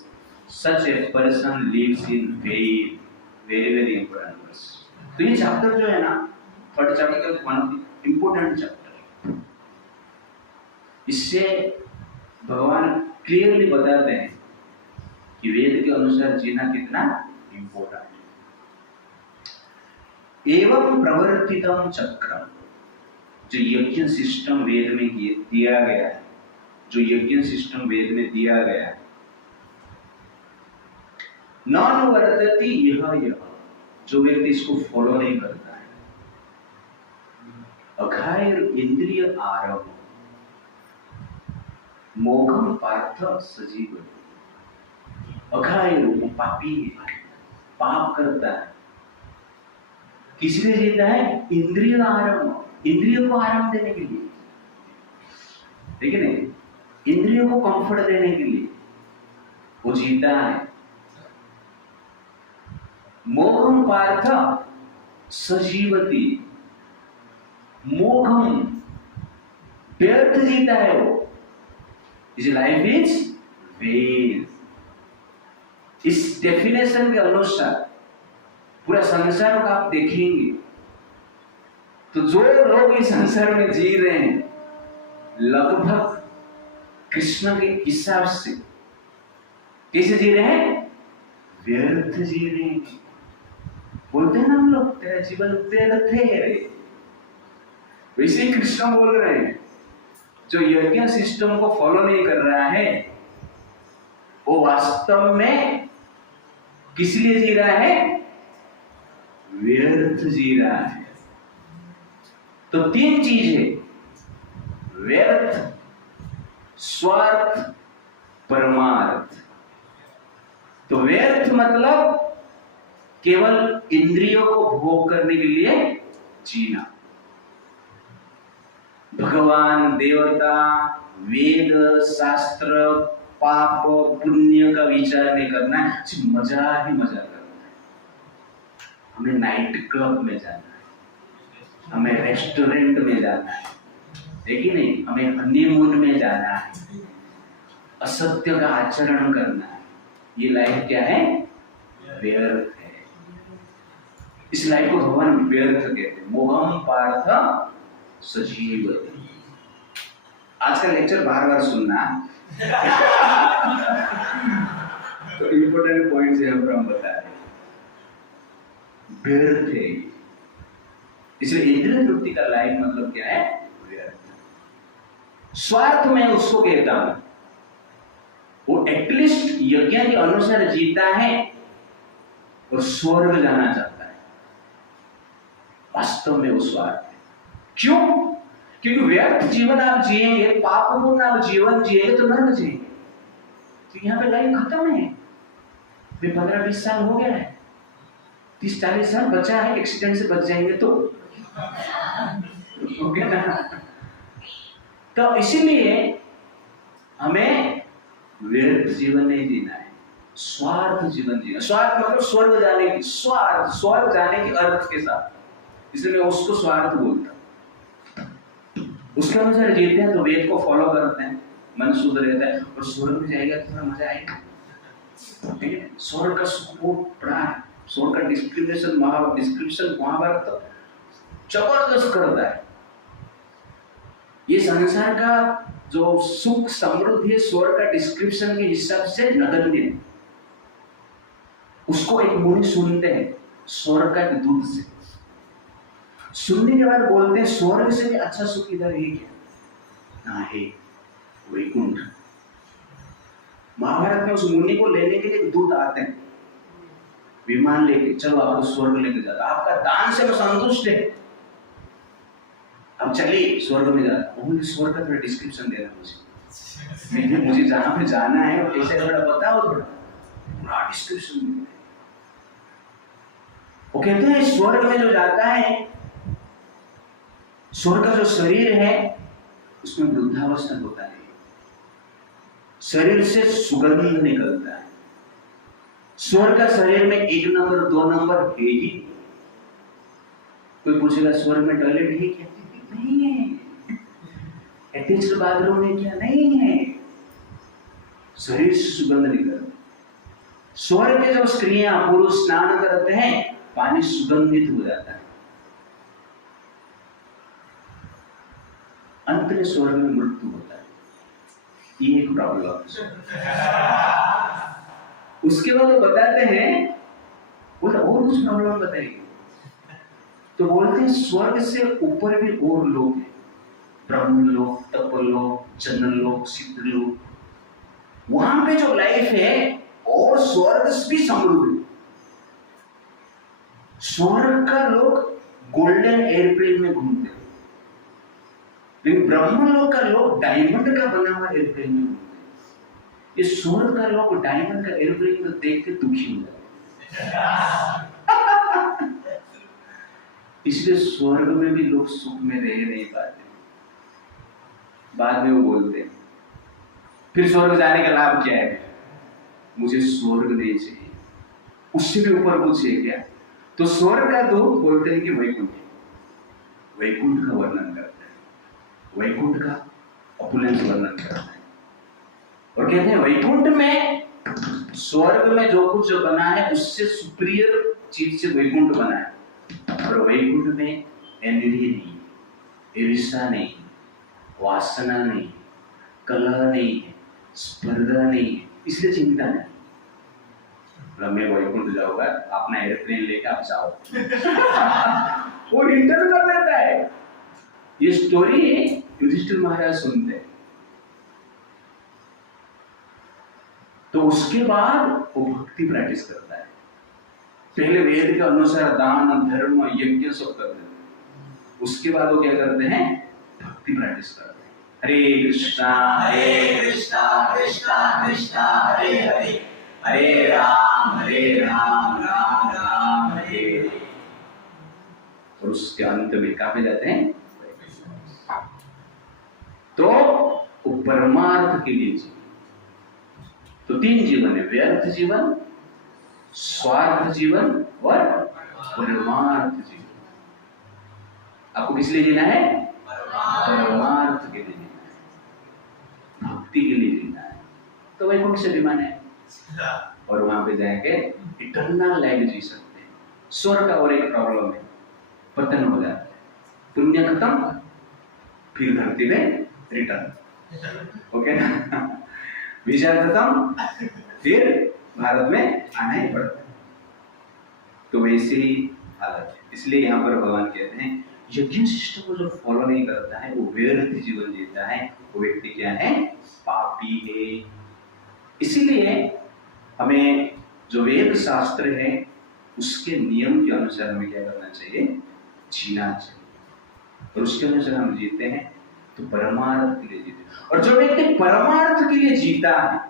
Such a person lives in vain. Very very important verse. तो ये chapter जो है ना, third chapter का one of the important chapter. इससे भगवान clearly बताते हैं कि वेद के अनुसार जीना कितना इम्पोर्टेंट है। एवं प्रवर्तितम चक्रम, जो यज्ञ सिस्टम वेद में दिया गया है, जो यज्ञ सिस्टम वेद में दिया गया है, नॉन वर्तति यह, जो व्यक्ति इसको फॉलो नहीं करता है, अघायर इंद्रिय आरभ मोघम पार्थ सजीव, अघायर वो पापी है, पाप करता है, किस लिए जीता है? इंद्रिय आरभ, इंद्रियों को आराम देने के लिए, ठीक है नहीं, इंद्रियों को कंफर्ट देने के लिए वो जीता है। मोघम पार्थ सजीवती, मोघम व्यर्थ जीता है वो, इस लाइफ इज वेस्ट। इस डेफिनेशन के अनुसार पूरा संसार को आप देखेंगे तो जो लोग इस संसार में जी रहे हैं लगभग कृष्ण के हिसाब से कैसे जी रहे हैं? व्यर्थ जी रहे हैं। बोलते हैं ना हम लोग, तेरा जीवन व्यर्थ है। वैसे ही कृष्ण बोल रहे हैं, जो यज्ञ सिस्टम को फॉलो नहीं कर रहा है वो वास्तव में किस लिए जी रहा है? व्यर्थ जी रहा है। तो तीन चीज है, व्यर्थ, स्वार्थ, परमार्थ। तो व्यर्थ मतलब केवल इंद्रियों को भोग करने के लिए जीना, भगवान, देवता, वेद, शास्त्र, पाप, पुण्य का विचार नहीं करना है, सिर्फ मजा ही मजा करना है। हमें नाइट क्लब में जाना है, हमें रेस्टोरेंट में जाना है कि नहीं, हमें हनीमून में जाना है, असत्य का आचरण करना है। ये लाइफ क्या है? व्यर्थ है। इस लाइफ को भगवान व्यर्थ कहते हैं। मोहम पार्थ सजीव। आज का लेक्चर बार बार सुनना तो इंपोर्टेंट पॉइंट्स यहाँ पर हम बता रहे हैं। व्यर्थ है, इसलिए इंद्रिय तृप्ति का लाइफ मतलब क्या है? व्यर्थ। स्वार्थ में उसको कहता हूं वो एटलीस्ट यज्ञ के अनुसार जीता है और स्वर्ग जाना चाहता है, वास्तव में वो स्वार्थ है। क्यों? क्योंकि व्यर्थ जीवन आप जिएंगे, पापपूर्ण आप जीवन जिएंगे तो नरक जिएंगे। तो यहाँ पे लाइफ खत्म है। 15-20 साल हो गया है, 30-40 साल बचा है, एक्सीडेंट से बच जाएंगे तो हो गया ना। तो इसीलिए हमें व्यर्थ जीवन नहीं जीना है, स्वार्थ जीवन जीना। स्वार्थ मतलब स्वर्ग जाने की, स्वार्थ स्वर्ग जाने की अर्थ के साथ, इसलिए मैं उसको स्वार्थ बोलता हूं। उसके अनुसार जीते हैं तो वेद को फॉलो करते हैं, मन शुद्ध रहता है और स्वर्ग में जाएगा तो थोड़ा मजा आएगा, ठीक है। स्वर्ग का सुख बड़ा है, स्वर्ग का डिस्क्रिप्शन महाभारत जबरदस्त करता है। ये संसार का जो सुख समृद्धि है स्वर्ग का डिस्क्रिप्शन के हिसाब से नगण्य है। उसको एक मुनि सुनते हैं स्वर्ग का दूध से, सुनने के बाद बोलते हैं स्वर्ग से भी अच्छा सुख इधर है क्या? ना है, वैकुंठ। महाभारत में उस मुनि को लेने के लिए दूत आते हैं विमान लेके, चलो आपको स्वर्ग लेके जाता, आपका दान से वो संतुष्ट है, अब चलिए स्वर्ग में जाता। वो स्वर्ग का थोड़ा डिस्क्रिप्शन देना मुझे जहां पे जाना है और कैसे थोड़ा बताओ, थोड़ा डिस्क्रिप्शन देना। वो कहते हैं स्वर्ग में जो जाता है, स्वर्ग का जो शरीर है उसमें वृद्धावस्था होता है, शरीर से सुगंध निकलता है। स्वर्ग का शरीर में 1 नंबर 2 नंबर है ही। कोई पूछेगा स्वर्ग में टॉयलेट है क्या? नहीं है। अटैच्ड बाथरूम है क्या? नहीं है। शरीर से सुगंध निकलता। स्वर्ग के जब स्त्रियां पुरुष स्नान करते हैं पानी सुगंधित हो जाता है। अंत में स्वर्ग में मृत्यु होता है, ये एक प्रॉब्लम। उसके बाद वो बताते हैं, बोला और कुछ प्रॉब्लम बताइए। तो बोलते हैं स्वर्ग से ऊपर भी और लोग हैं, ब्रह्मलोक, तपलोक, जनलोक, सिद्धलोक। वहां पे जो लाइफ है और स्वर्ग भी समृद्ध है। स्वर्ग का लोग गोल्डन एयरप्लेन में घूमते हैं, लेकिन ब्रह्मलोक का लोग डायमंड का बना हुआ एयरप्लेन में घूमते हैं। इस स्वर्ग का लोग डायमंड का एयरप्लेन को देख के दुखी हो जाते हैं। इसलिए स्वर्ग में भी लोग सुख में रह नहीं पाते। बाद में वो बोलते हैं फिर स्वर्ग जाने का लाभ क्या है? मुझे स्वर्ग नहीं चाहिए, उससे भी ऊपर कुछ है क्या? तो स्वर्ग का तो बोलते हैं कि वैकुंठ, वैकुंठ का वर्णन करते हैं, वैकुंठ का ऑपुलेंस वर्णन करते हैं और कहते हैं वैकुंठ में, स्वर्ग में जो कुछ बना है उससे सुपीरियर चीज से वैकुंठ बना है। और वैकुंठ में एनर्जी नहीं, ईर्ष्या नहीं, वासना नहीं, कलह नहीं है, स्पर्धा नहीं है, इसलिए चिंता नहीं। मैं वैकुंठ जाऊंगा, अपना एयरप्लेन लेकर आप जाओ। वो रिटर्न कर देता है। ये स्टोरी युधिष्ठिर महाराज सुनते हैं। तो उसके बाद वो भक्ति प्रैक्टिस करता है। पहले वेद के अनुसार दान, धर्म, यज्ञ सब करते हैं। उसके बाद वो क्या करते हैं? भक्ति प्रैक्टिस करते हैं। हरे कृष्णा कृष्णा कृष्णा हरे हरे, हरे राम राम राम हरे हरे। और उसके अंत में कहाँ पे जाते हैं? तो वो परमार्थ के लिए जीवन। तो 3 जीवन है, व्यर्थ जीवन, स्वार्थ जीवन और परमार्थ जीवन। आपको किस लिए जीना है? परमार्थ के लिए जीना है, भक्ति के लिए जीना है। तो वैकुंठ से विमान है और वहां पे जाके इटर्नल लाइफ जी सकते हैं। स्वर्ग का और एक प्रॉब्लम है, पतन हो जाता है, पुण्य खत्म, फिर धरती में रिटर्न। ओके ना? विजय खत्म, फिर भारत में आना ही पड़ता है। तो वैसे ही हालत है। इसलिए यहाँ पर भगवान कहते हैं यज्ञ सिस्टम को जो फॉलो नहीं करता है वो व्यर्थ जीवन जीता है, वो व्यक्ति क्या है? पापी है। इसीलिए हमें जो वेद शास्त्र है उसके नियम के अनुसार हमें क्या करना चाहिए? जीना चाहिए। और उसके अनुसार हम जीते हैं तो परमार्थ के लिए जीते हैं। और जो व्यक्ति परमार्थ के लिए जीता है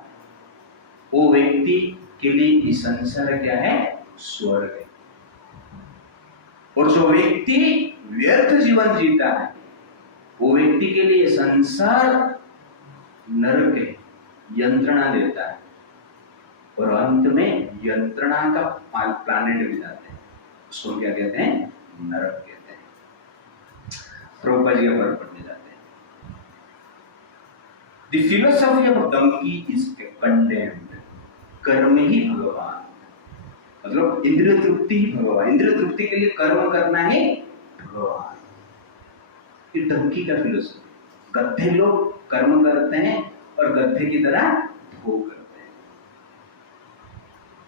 वो व्यक्ति के लिए ये संसार क्या है? स्वर्ग है। और जो व्यक्ति व्यर्थ जीवन जीता है वो व्यक्ति के लिए संसार नरक है, यंत्रणा देता है और अंत में यंत्रणा का प्लैनेट भी जाते हैं। उसको क्या कहते हैं? नरक कहते हैं। प्रभुपाद जी का फर्क पड़ने जाते हैं। The philosophy of donkey is condemned. कर्म ही भगवान, मतलब इंद्रिय तृप्ति ही भगवान। इंद्रिय तृप्ति के लिए कर्म करना है भगवान। ये डंकी का फिलोसफी। गधे लोग कर्म करते हैं और गधे की तरह भोग करते हैं।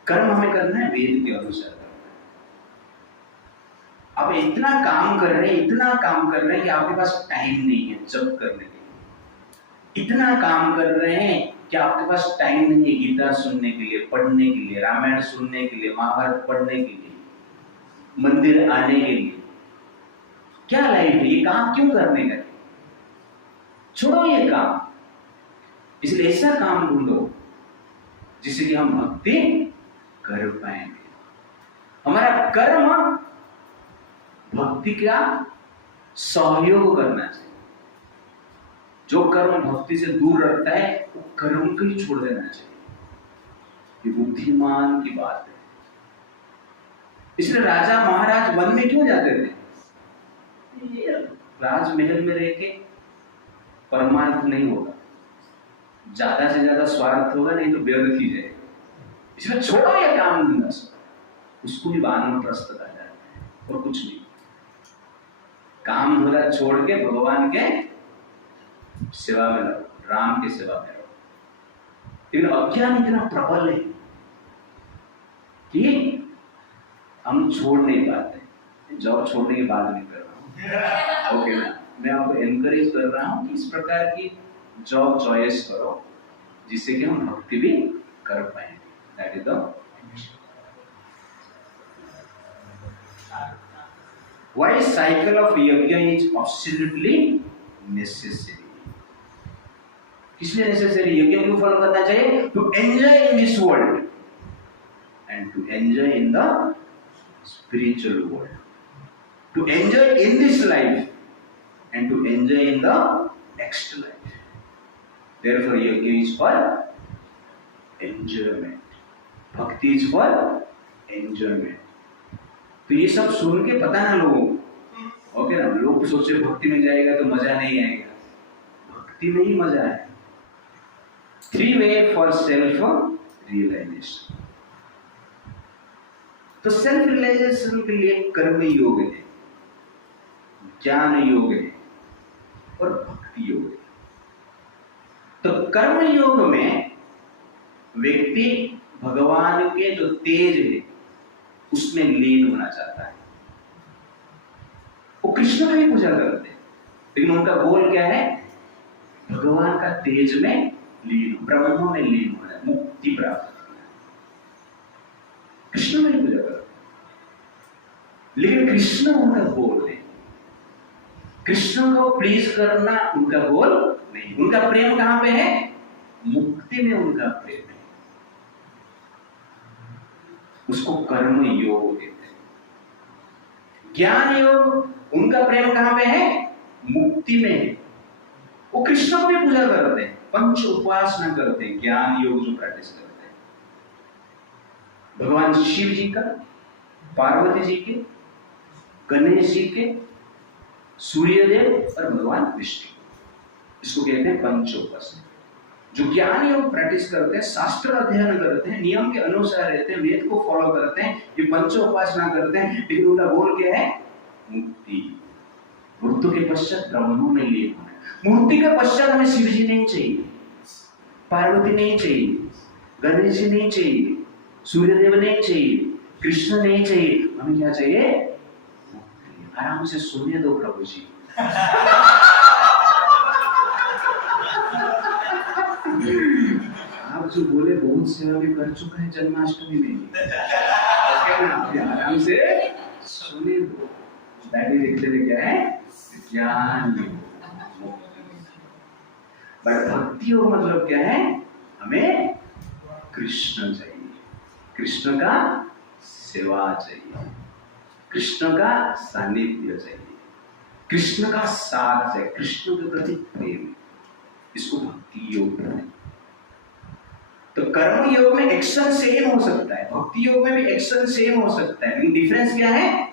कर्म हमें करना है वेद के अनुसार। आप इतना काम कर रहे हैं, इतना काम कर रहे हैं कि आपके पास टाइम नहीं है जब करने के लिए। इतना काम कर रहे हैं कि आपके पास टाइम नहीं है गीता सुनने के लिए, पढ़ने के लिए, रामायण सुनने के लिए, महाभारत पढ़ने के लिए, मंदिर आने के लिए। क्या लाइफ है? ये काम क्यों करने का? छोड़ो ये काम। इसलिए ऐसा काम ढूंढो जिससे कि हम भक्ति कर पाएंगे। हमारा कर्म भक्ति का सहयोग करना चाहिए। जो कर्म भक्ति से दूर रखता है वो कर्म को ही छोड़ देना चाहिए। ये बुद्धिमान की बात है। इसलिए राजा महाराज वन में क्यों जाते थे? राजमहल में रह के परमार्थ नहीं होगा, ज्यादा से ज्यादा स्वार्थ होगा, नहीं तो व्यर्थ ही जाएगा। इसमें छोड़ो ये काम धंधा, उसको भी वानप्रस्थ कहा जाता है और कुछ नहीं। काम धंधा छोड़ के भगवान के सेवा में रहो, राम की सेवा में रहो। लेकिन अज्ञान इतना प्रबल है कि हम छोड़ नहीं पाते। जॉब छोड़ने की बात नहीं कर रहा हूँ, ओके ना। मैं आपको एनकरेज कर रहा हूँ कि इस प्रकार की जॉब चॉइस करो जिससे कि हम भक्ति भी कर पाए। That is the why cycle of yajna is absolutely necessary. किसलिए नेसेसरी? यज्ञ क्यों फॉलो करना चाहिए? To enjoy in this world and to enjoy in the spiritual world, to enjoy in this life and to enjoy in the next life. Therefore, yajna is for enjoyment. Bhakti is for enjoyment. तो ये सब सुन के पता ना लोगों को, okay ना, लोग सोचे भक्ति में जाएगा तो मजा नहीं आएगा। भक्ति में ही मजा है। 3 वे फॉर सेल्फ रियलाइजेशन। तो सेल्फ रियलाइजेशन के लिए कर्म योग है, ज्ञान योग है और भक्ति योग है। तो कर्म योग में व्यक्ति भगवान के जो तेज है उसमें लीन होना चाहता है। वो कृष्ण की पूजा करते हैं, लेकिन उनका गोल क्या है? भगवान का तेज में लीन, ब्रह्म में लीन होना, मुक्ति प्राप्त करना। कृष्ण की पूजा करते हैं, लेकिन कृष्ण उनका गोल है। कृष्ण को प्लीज करना उनका गोल नहीं। उनका प्रेम कहां पे है? मुक्ति में उनका प्रेम है। उसको कर्म योग कहते हैं। ज्ञान योग, उनका प्रेम कहां पे है? मुक्ति में है। वो कृष्ण को भी पूजा करते हैं, पंच उपासना करते हैं, ज्ञान योग जो प्रैक्टिस करते हैं। भगवान शिव जी का, पार्वती जी के, गणेश जी के, सूर्यदेव और भगवान विष्णु, इसको कहते हैं पंचोपासना। जो ज्ञान योग प्रैक्टिस करते हैं, शास्त्र अध्ययन करते हैं, नियम के अनुसार रहते हैं, वेद को फॉलो करते हैं, ये पंचोपासना करते हैं, लेकिन उनका गोल क्या है? मुक्ति। मृत्यु के पश्चात ब्रह्म में लीन होना। मूर्ति के पश्चात हमें शिव जी नहीं चाहिए, पार्वती नहीं चाहिए, गणेश जी नहीं चाहिए, सूर्यदेव नहीं चाहिए, कृष्ण नहीं चाहिए। हमें क्या चाहिए? मुक्ति। आराम से सुनिए दो प्रभु जी। आप जो बोले बहुत सेवा भी कर चुका है जन्माष्टमी में, आराम से सुने दो। दैट इज एक्चुअली क्या है? ज्ञान योग। बट भक्ति योग मतलब क्या है? हमें कृष्ण चाहिए, कृष्ण का सेवा चाहिए, कृष्ण का सानिध्य चाहिए, कृष्ण का साथ चाहिए, कृष्ण के प्रति प्रेम। इसको भक्ति योग कहते हैं। तो कर्म योग में एक्शन सेम हो सकता है, भक्ति योग में भी एक्शन सेम हो सकता है, लेकिन डिफरेंस क्या है?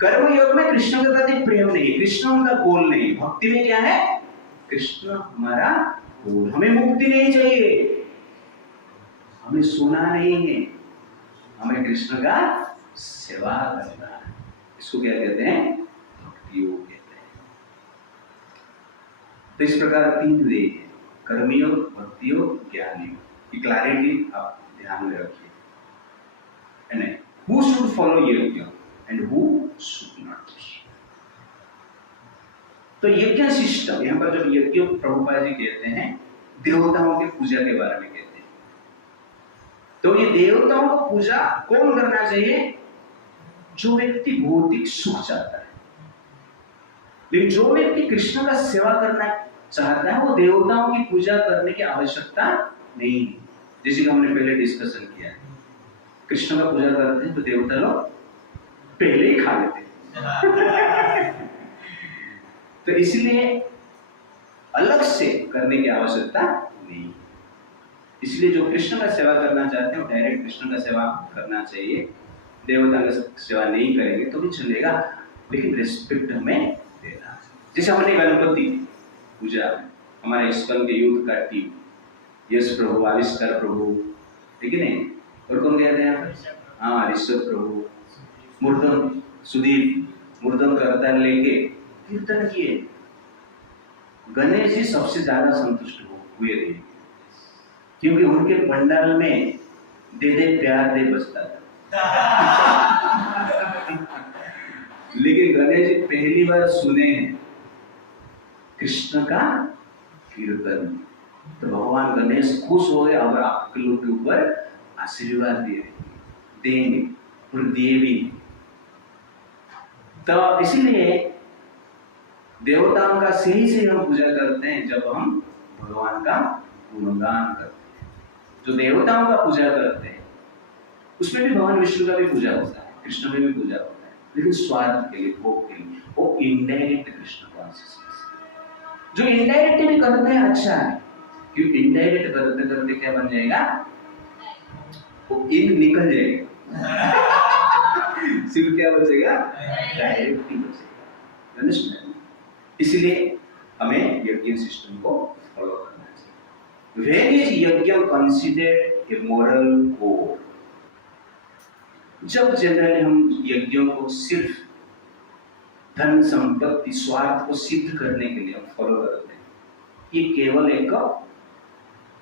कर्म योग में कृष्ण के प्रति प्रेम नहीं, कृष्ण उनका गोल नहीं। भक्ति में क्या है? कृष्ण हमारा गोल। हमें मुक्ति नहीं चाहिए, हमें सोना नहीं है, हमें कृष्ण का सेवा करना है। इसको क्या कहते हैं? भक्ति योग कहते हैं। तो इस प्रकार 3 वे हैं, कर्मयोग, भक्ति योग, ज्ञान योग। की क्लैरिटी आप ध्यान में रखिए। एंड हु शुड फॉलो यज्ञ एंड हु शुड नॉट। तो यज्ञ सिस्टम, यहाँ पर जब यज्ञ प्रभुपाद जी कहते हैं देवताओं की पूजा के बारे में कहते हैं, तो ये देवताओं को पूजा कौन करना चाहिए? जो व्यक्ति भौतिक सुख चाहता है। लेकिन जो व्यक्ति कृष्ण का सेवा करना चाहता है वो देवताओं की पूजा करने की आवश्यकता नहीं। जैसे कि हमने पहले डिस्कशन किया, कृष्ण का पूजा करते हैं तो देवता लोग पहले ही खा लेते हैं। तो इसलिए अलग से करने की आवश्यकता नहीं। इसलिए जो कृष्ण का सेवा करना चाहते हैं वो डायरेक्ट कृष्ण का सेवा करना चाहिए। देवता का सेवा नहीं करेंगे तो भी चलेगा, लेकिन रिस्पेक्ट हमें देना। जैसे हमने गणपति पूजा, हमारे इस्कॉन के यूथ का टीम, यश प्रभु, आविष्कार प्रभु, ठीक है नहीं, और कौन कहते हैं यहाँ पर? हाँ, ऋषभ प्रभु, मुर्दन सुदीप, मुर्दन करताल लेके कीर्तन किए। गणेश जी सबसे ज्यादा संतुष्ट हुए थे, क्योंकि उनके पंडाल में दे दे प्यार दे बजता था। लेकिन गणेश जी पहली बार सुने कृष्ण का कीर्तन, तो भगवान गणेश खुश हो गए और आपके लोग के ऊपर आशीर्वाद देंगे और दिए भी। तो इसलिए देवताओं का सही से हम पूजा करते हैं जब हम भगवान का गुणगान करते हैं। जो देवताओं का पूजा करते हैं उसमें भी भगवान विष्णु का भी पूजा होता है, कृष्ण में भी पूजा होता है, लेकिन स्वार्थ के लिए, भोग के लिए, वो इनडायरेक्ट कृष्ण कॉन्शियसनेस। जो इनडायरेक्ट भी करते हैं अच्छा है, क्योंकि इनडायरेक्ट करते करते क्या बन जाएगा, वो इन निकल जाएगा सिर्फ क्या बचेगा, डायरेक्ट ही बचेगा। इसलिए हमें यज्ञ सिस्टम को फॉलो करना चाहिए। When is यज्ञ considered a moral code? जब जनरली हम यज्ञों को सिर्फ धन संपत्ति स्वार्थ को सिद्ध करने के लिए हम फॉलो करते हैं, ये केवल एक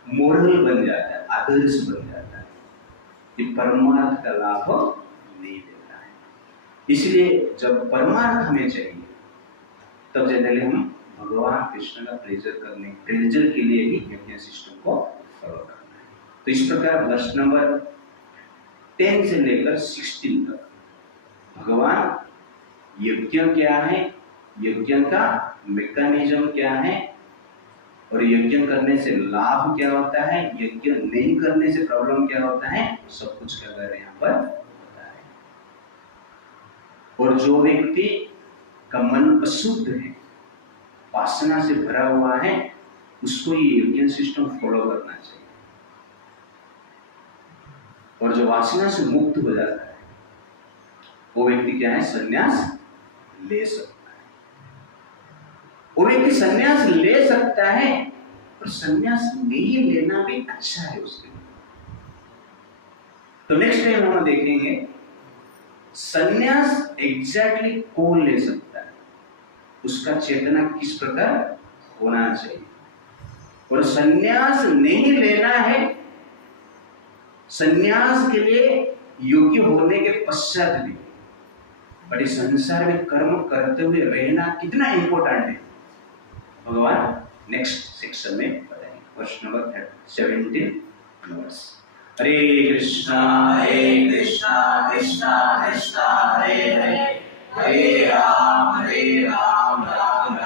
मोरल बन जाता है, आदर्श बन जाता है, ये परमार्थ का लाभ नहीं देता है। इसलिए जब परमार्थ हमें चाहिए तब जनरली हम भगवान कृष्ण का प्लेजर के लिए ही यज्ञ सिस्टम को फॉलो करना है। तो इस प्रकार वर्ष नंबर 10 से लेकर 16 तक भगवान यज्ञ क्या है, यज्ञ का मैकेनिज्म क्या है, और यज्ञ करने से लाभ क्या होता है, यज्ञ नहीं करने से प्रॉब्लम क्या होता है, सब कुछ क्या कर यहाँ पर होता है। और जो व्यक्ति का मन अशुद्ध है, वासना से भरा हुआ है, उसको ये यज्ञ सिस्टम फॉलो करना चाहिए। और जो वासना से मुक्त हो जाता है वो व्यक्ति क्या है, संन्यास ले सकता है। वो व्यक्ति संन्यास ले सकता है, और संन्यास नहीं लेना भी अच्छा है उसके लिए। तो नेक्स्ट टाइम हम देखेंगे संन्यास एग्जैक्टली कौन ले सकता है, उसका चेतना किस प्रकार होना चाहिए, और संन्यास नहीं लेना है, संन्यास के लिए योग्य होने के पश्चात भी बट इस संसार में कर्म करते हुए रहना कितना इंपॉर्टेंट है, भगवान नेक्स्ट सेक्शन में बताएंगे। वर्ष नंबर 17 हरे कृष्णा कृष्णा कृष्णा हरे हरे, हरे राम राम राम